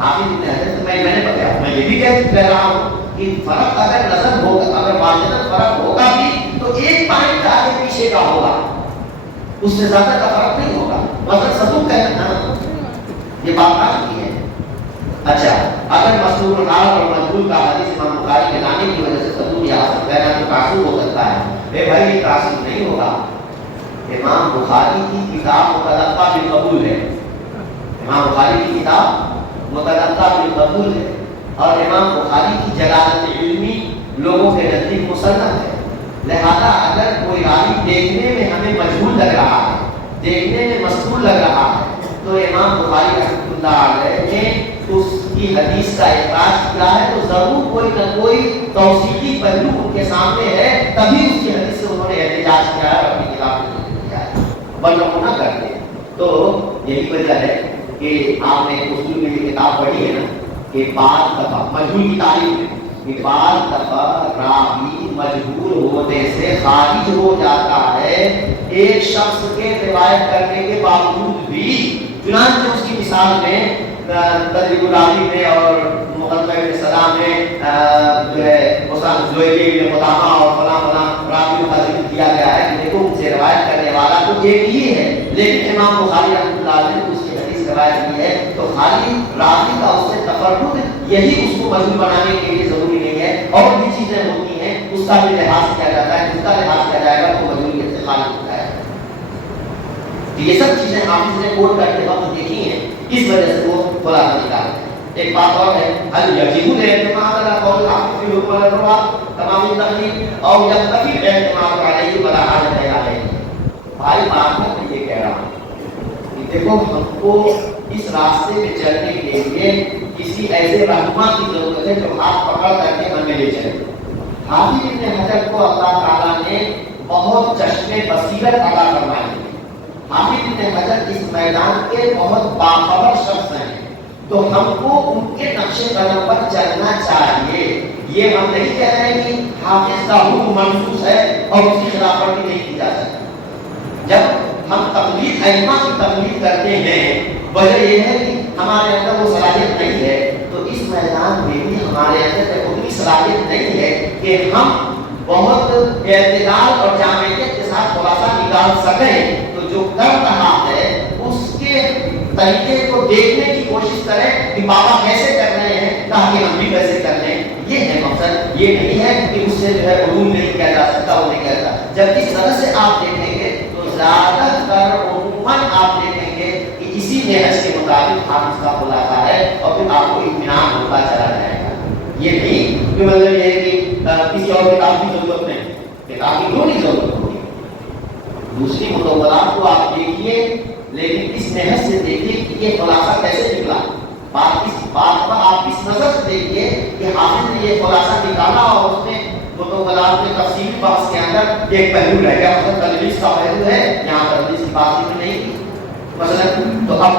حافظ ابن حجر سے میں نے بتایا، میں یہ بھی کہہ رہا ہوں کہ فرق اگر نظر ہوگا، اگر واضح فرق ہوگا بھی تو ایک پوائنٹ آگے پیچھے کا ہوگا، اس سے زیادہ کا فرق نہیں ہوگا. مثلا صدوق کہنا یہ بات آ چکی ہے. اچھا، اگر مستور الحال اور مجهول کا حدیث امام بخاری کے لانے کی وجہ سے صدوق یا حسن کہنا تو تعصب ہو سکتا ہے. اے بھائی یہ تعصب نہیں ہوگا. امام بخاری کی کتاب متلقہ بالقبول ہے. امام بخاری کی کتاب متلقہ بالقبول ہے اور امام بخاری کی جلالت علمی لوگوں کے نزدیک مسلم ہے. لہذا اگر کوئی راوی دیکھنے میں ہمیں مجہول لگ رہا ہے، دیکھنے میں مستور لگ رہا ہے، تو امام بخاری رحمۃ اللہ علیہ نے اس کی حدیث کا اخراج کیا ہے تو ضرور کوئی نہ کوئی توثیقی پہلو ان کے سامنے ہے، تبھی اس کی حدیث سے انہوں نے احتجاج کیا ہے اور اپنی کتاب میں کیا ہے، ورنہ وہ نہ کرتے. تو یہی وجہ ہے کہ آپ نے اصول میں یہ کتاب پڑھی ہے نا کہ بعض دفعہ مجہول کی تعریف میں کہ بعض دفعہ راوی مجہول ہونے سے خارج ہو جاتا ہے ایک شخص کے روایت کرنے کے باوجود بھی. چنانچہ اس کی مثال میں تدریب الراوی میں اور مقدمہ ابن سلام میں جو ہے مصنف زویلی ابن قدامہ اور فلاں فلاں راوی کا ذکر کیا گیا ہے کہ دیکھو ان سے روایت کرنے والا تو ایک ہی ہے، لیکن امام بخاری رحمۃ اللہ علیہ نے اس کی حدیث روایت کی ہے. تو خالی راوی کا اس سے تفرد یہی اس کو مجہول بنانے کے لیے ضروری نہیں ہے، اور بھی چیزیں ہوتی ہیں اس کا بھی لحاظ کیا جاتا ہے. جس کا لحاظ کیا جائے گا تو مجہولیت سے خالی ہوتا ہے. یہ سب چیزیں حافظ نے کوٹ کرتے وقت دیکھی ہیں، اس وجہ سے وہ خلاصہ نکالتے ہیں. ایک بات اور ہے، هل يجب الاعتماد على قول الحافظ في حكم الرواة تمام التقليد او يكتفي الاعتماد عليه ولا حاجة عليه. بھائی بات میں یہ کہہ رہا ہوں کہ دیکھو ہم کو اس راستے میں چلنے کے لیے کسی ایسے رہنما کی ضرورت ہے جو ہاتھ پکڑ کر کے ہمیں لے چلے. حافظ ابن حجر کو اللہ تعالیٰ نے بہت چشم بصیرت عطا فرمائی ہے. حافظ ابن حجر اس میدان کے بہت باخبر شخص ہیں، تو ہم کو ان کے نقش قدم پر چلنا چاہیے. یہ ہم نہیں کہہ رہے کہ حافظ کا حکم منسوخ ہے اور اس کی خلاف ورزی نہیں کی جا سکتی. جب ہم تقلید ائمہ کی تقلید کرتے ہیں، وجہ یہ ہے کہ ہمارے اندر وہ صلاحیت نہیں ہے، تو اس میدان میں بھی ہمارے اندر اتنی صلاحیت نہیں ہے کہ ہم بہت اعتدال اور جامعیت کے ساتھ خلاصہ نکال سکیں. تو جو کر رہا ہے اس کے طریقے کو دیکھنے کی کوشش کریں کہ بابا کیسے کر رہے ہیں تاکہ ہم بھی کیسے کر لیں. یہ ہے مقصد. یہ نہیں ہے کہ اس سے جو ہے علوم نہیں کیا جا سکتا، وہ نہیں کہتا. جب اس طرح سے آپ دیکھیں گے تو زیادہ تر عموماً آپ دیکھیں گے کہ اسی نہج کے مطابق حافظ کا خلاصہ ہے اور پھر آپ کو اطمینان ہوتا چلا جائے گا. یہ نہیں کہ مطلب یہ ہے کہ کسی اور کتاب کی ضرورت نہیں، کتاب کی کیوں نہیں ضرورت ہوگی. دوسری مطولات کو آپ دیکھیے، لیکن اس نہج سے دیکھیے کہ یہ خلاصہ کیسے نکلا. بات پر آپ اس نظر سے دیکھیے کہ حافظ نے یہ خلاصہ نکالا اور اس نے مطولات میں تفصیلی بحث کے اندر ایک پہلو رہ گیا، مثلا تدریس کا پہلو ہے، یہاں تدریس کی بات نہیں کی مثلا. تو اب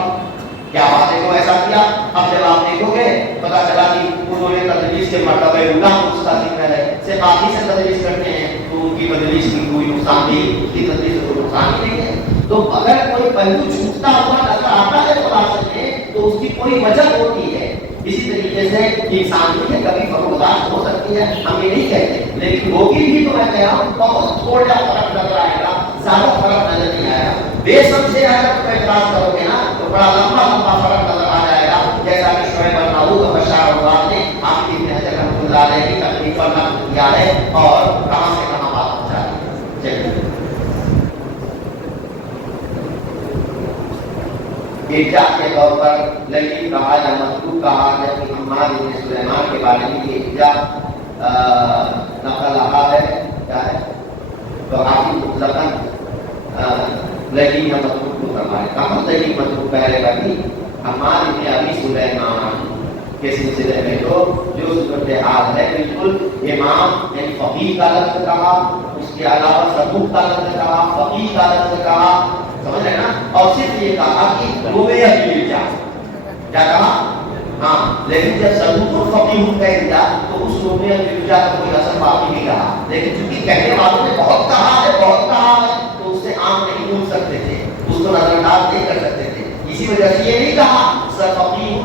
کیا بات ہے کو ایسا کیا. اب جب آپ دیکھو گے پتا چلا کہ انہوں نے تدریس کے مرتبہ اولا اس کا ذکر ہے، صرف آپ ہی سے تدریس کرتے ہیں تو ان کی تدریس کی کوئی نقصان نہیں، ان کی تدریس سے کوئی نقصان ہی نہیں ہے. تو اگر کوئی پہلو چھوٹتا ہوا نظر آتا ہے خلاصے میں تو اس کی کوئی وجہ ہوتی ہے. اسی طریقے سے انسان کی کبھی فروغات ہو سکتی ہے، ہم یہ نہیں کہتے، لیکن ہوگی بھی تو میں کہہ رہا ہوں بہت تھوڑا فرق نظر آئے گا، زیادہ فرق نظر نہیں آئے گا. بے سمجھے اگر تم اعتراض کرو گے نا تو بڑا لمبا فرق نظر آ جائے گا. جیسا کہ شعیب النحو اور بشار اللہ نے آپ کی ابن حجر رحمۃ اللہ علیہ کی تقریر پر نقل کیا ہے اور کہاں سے کہاں بات پہنچا ہے. چلیے ارجاء کے طور پر لیکن کہا یا مطلوب کہا جبکہ حماد بن سلیمان کے بارے میں یہ ارجاء نقل آیا ہے کیا ہے تو آپ مطلقاً لیکن یا مطلوب کو فرمائے. کہاں لیکن مطلوب پہلے کا بھی حماد بن ابی سلیمان کے سلسلے میں تو جو صورتحال ہے بالکل امام یعنی فقیہ کا لفظ کہا، اس کے علاوہ صدوق کا لفظ کہا، فقیہ کا لفظ کہا، سمجھ رہے نا. اور صرف یہ کہا کہ رویہ ارجاء کیا کہا ہاں، لیکن جب صدوق الفقیہ کہہ دیا تو اس رویہ ارجاء کا کوئی اثر باقی نہیں رہا. لیکن چونکہ کہنے والوں نے بہت کہا ہے تو اس سے عام نہیں بول سکتے تھے، اس کو نظر انداز نہیں کر سکتے تھے. اسی وجہ سے یہ نہیں کہا فقیہ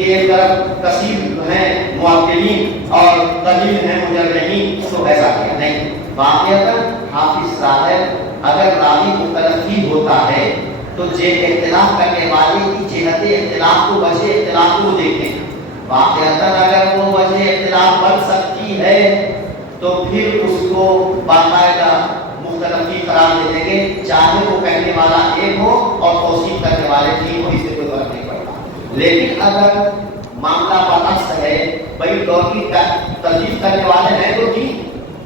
کہ ایک طرف کثیر ہیں معقلین اور قلیل ہیں مجرحین، تو ایسا کیا نہیں. واقعتاً حافظ صاحب اگر راوی مختلف ہی ہوتا ہے تو اختلاف کرنے والے کی جہت اختلاف کو، وجہ اختلاف کو دیکھیں. واقعتاً اگر وہ وجہ اختلاف بن سکتی ہے تو پھر اس کو باقاعدہ مختلف ہی قرار دے دیں گے، چاہے وہ کہنے والا ایک ہو اور توصیف کرنے والے تین ہو، اس سے کوئی فرق نہیں پڑتا. لیکن اگر معاملہ برعکس ہے، بھائی توقیع تجویز کرنے والے ہیں تو تین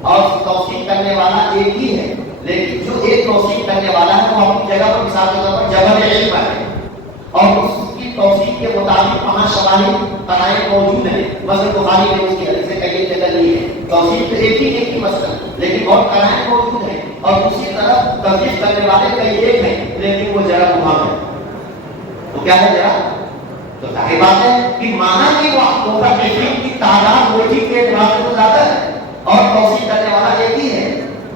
اور توصیف کرنے والا ایک ہی ہے، لیکن جو ایک توصیف کرنے والا ہے وہ اپنی جگہ پر مثال کے طور پر جبر علم ہے اور اس کی توصیف کے مطابق وہاں شواہد قرائن موجود ہیں. مثلا بخاری میں اس کی حدیث سے کئی جگہ نہیں ہے، توصیف تو ایک ہی مثلا، لیکن اور قرائن موجود ہیں. اور دوسری طرف توصیف کرنے والے کئی ایک ہیں لیکن وہ ذرا مبہم ہے. تو کیا ہے ذرا؟ تو ظاہر بات ہے کہ مانا کہ وہ مفسرین کی تعداد وہی کے اعتبار سے زیادہ ہے اور توصیف کرنے والا ایک ہی ہے.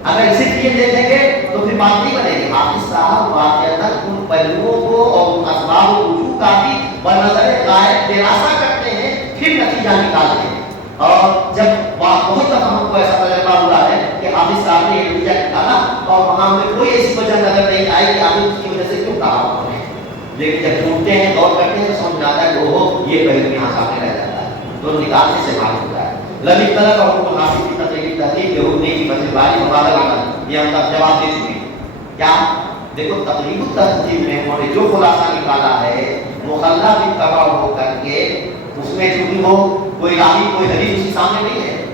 اگر صرف یہ دیکھیں گے تو پھر بات نہیں بنے گی. حافظ صاحب واقعتاً ان پہلوؤں کو اور ان اسباب و وجوہ کا بھی بنظر غائب دراسہ کرتے ہیں، پھر نتیجہ نکالتے ہیں. اور جب بہت دفعہ ہم کو ایسا تجربہ ہوا ہے کہ حافظ صاحب نے یہ نتیجہ نکالا اور وہاں میں کوئی ایسی وجہ نظر نہیں آئی کہ آپ اس کی وجہ سے کیوں کہا انہوں نے، لیکن جب ڈھونڈتے ہیں غور کرتے ہیں تو سمجھ آتا ہے کہ وہ یہ پہلو یہاں سامنے رہ جاتا ہے، تو نکالنے سے معلوم ہوتا ہے. لبی طلب اور حکم حاصل کی تقریبی تحقیق کے حکم کی فصل باری مبادلہ کرنا، یہ ہم تک جواب دے چکے ہیں. کیا دیکھو تقریب التحقیق میں انہوں نے جو خلاصہ نکالا ہے مخلہ بھی تباہ ہو کر کے اس میں چونکہ وہ کوئی راوی کوئی حدیث اس کے سامنے نہیں ہے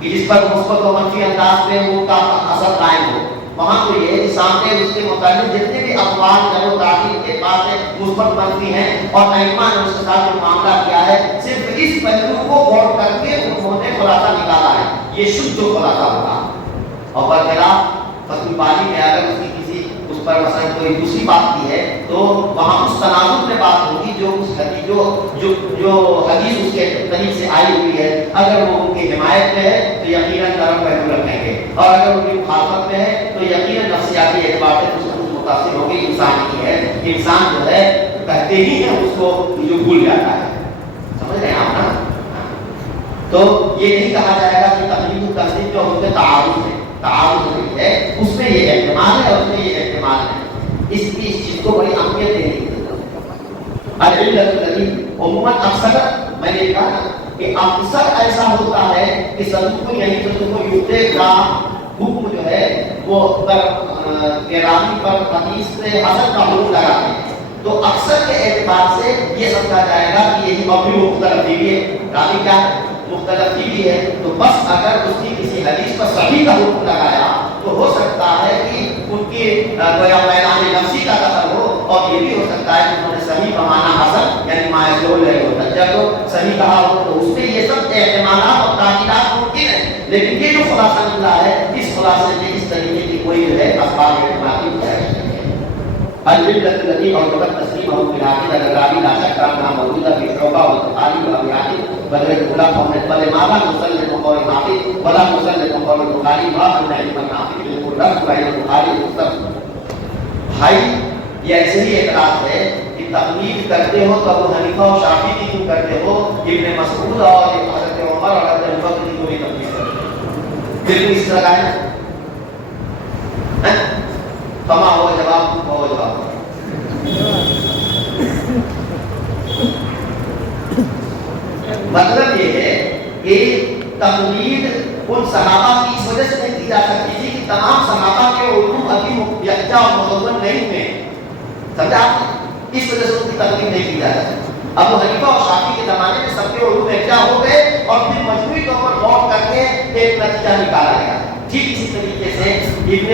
کہ جس پر مثبت و منفی انداز میں وہ کا اثر قائم ہو. وہاں تو یہ ہے کہ سامنے اس کے متعلق جتنے بھی اقوال جب و تعبیر کے پاس مثبت منفی ہیں اور ائمہ نے اس کے ساتھ جو معاملہ کیا ہے صرف اس پہلو کو غور کر کے انہوں نے خلاصہ نکالا ہے. یہ شدھ جو خلاصہ ہوگا. اور برخلاف فتح الباری میں اگر اس کی کسی اس پر مثلا کوئی دوسری بات کی ہے تو وہاں اس تناظر میں بات ہوگی جو اس حدیث جو حدیث اس کے طریق سے آئی ہوئی ہے، اگر وہ ان کی حمایت میں ہے تو یقیناً طرف پہلو رکھیں گے، اور اگر ان کی مخالفت میں ہے تو یقیناً نفسیاتی اعتبار سے اس کو متاثر ہوگی. انسان ہی ہے، انسان جو ہے کہتے ہی ہے اس کو جو بھول جاتا ہے. سمجھ رہے ہیں آپ نا؟ تو یہ نہیں کہا جائے گا کہ تقریب التحقیق جو اس میں تعارض ہے، تعارض نہیں ہے، اس میں یہ احتمال ہے اور اس میں یہ احتمال ہے. اس چیز کو بڑی اہمیت دینی ہے. عموماً اکثر میں نے کہا کہ اکثر ایسا ہوتا ہے کہ صدوق یعنی صدوق یوتے کا حکم جو ہے وہ راوی پر حدیث سے حسن کا حکم لگاتے ہیں. تو اکثر کے اعتبار سے یہ سمجھا جائے گا کہ یہی مبنی مختلف بھی ہے، راوی کیا مختلف بھی ہے. تو بس اگر اس کی کسی حدیث پر صحیح کا حکم لگایا تو ہو سکتا ہے کہ ان کی گویا میدان نفسی کا دخل ہو، اور یہ بھی ہو سکتا ہے کہ انہوں نے صحیح بمانا حسن یعنی ماضول ہے ہوتا جب صحیح کہا ہو تو اس میں یہ سب احتمالات اور تعدیلات ممکن ہیں. لیکن یہ جو خلاصہ ملا ہے اس خلاصے میں اس طریقے کی کوئی جو ہے اسباب احتمالی گنجائش نہیں ہے. الجلد التي اوجبت تسليمه بالعقيده الرابعه لا شك انها موجوده في شعبه والبخاري وابي بدر الاولى قول فلماذا نسلم قول الحافظ ولا نسلم قول البخاري ما ان علم الحافظ بالقرب بين البخاري ومسلم. بھائی یہ ایسے ہی اعتراض ہے کہ تقلید کرتے ہو تو ابو حنیفہ اور شافعی کی کیوں کرتے ہو، ابن مسعود اور حضرت عمر اور حضرت ابوبکر کی کیوں نہیں تقلید کرتے؟ بالکل اس طرح ہے. فما ہو جواب ہو جواب. مطلب یہ ہے کہ تقلید ان صحابہ کی اس وجہ سے نہیں کی جا سکتی تھی کہ تمام صحابہ کے علوم ابھی یکجا اور متوازن نہیں ہوئے. سمجھا آپ نے؟ اس وجہ سے ان کی تقلید نہیں کی جا سکتی. ابو حنیفہ اور شافعی کے زمانے میں سب کے علوم یکجا ہو گئے اور پھر مجموعی طور پر غور کر کے ایک نتیجہ نکالا گیا. ٹھیک اسی طریقے سے ابن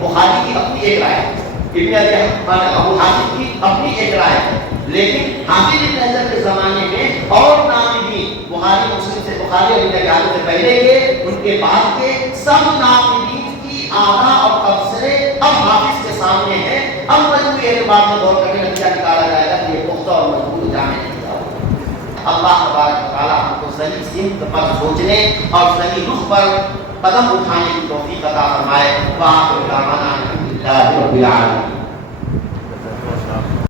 بخاری کی اپنی ایک رائے، ابن ابو حاتم کی اپنی ایک رائے، لیکن حافظ ابن حجر کے زمانے میں اور ناقدین بخاری مسلم سے بخاری اور ابن حجر سے پہلے کے ان کے بعد کے سب ناقدین کی آراء اور تبصرے اب حافظ کے سامنے ہیں. اب مجموعی اعتبار سے غور کر کے نتیجہ نکالا جائے گا کہ یہ پختہ اور مضبوط جامع ہے. اللہ تبارک و تعالی ہم کو صحیح سمت پر سوچنے اور صحیح رخ پر قدم اٹھانے کی توفیق عطا فرمائے. وآخر دعوانا الحمدللہ رب العالمین.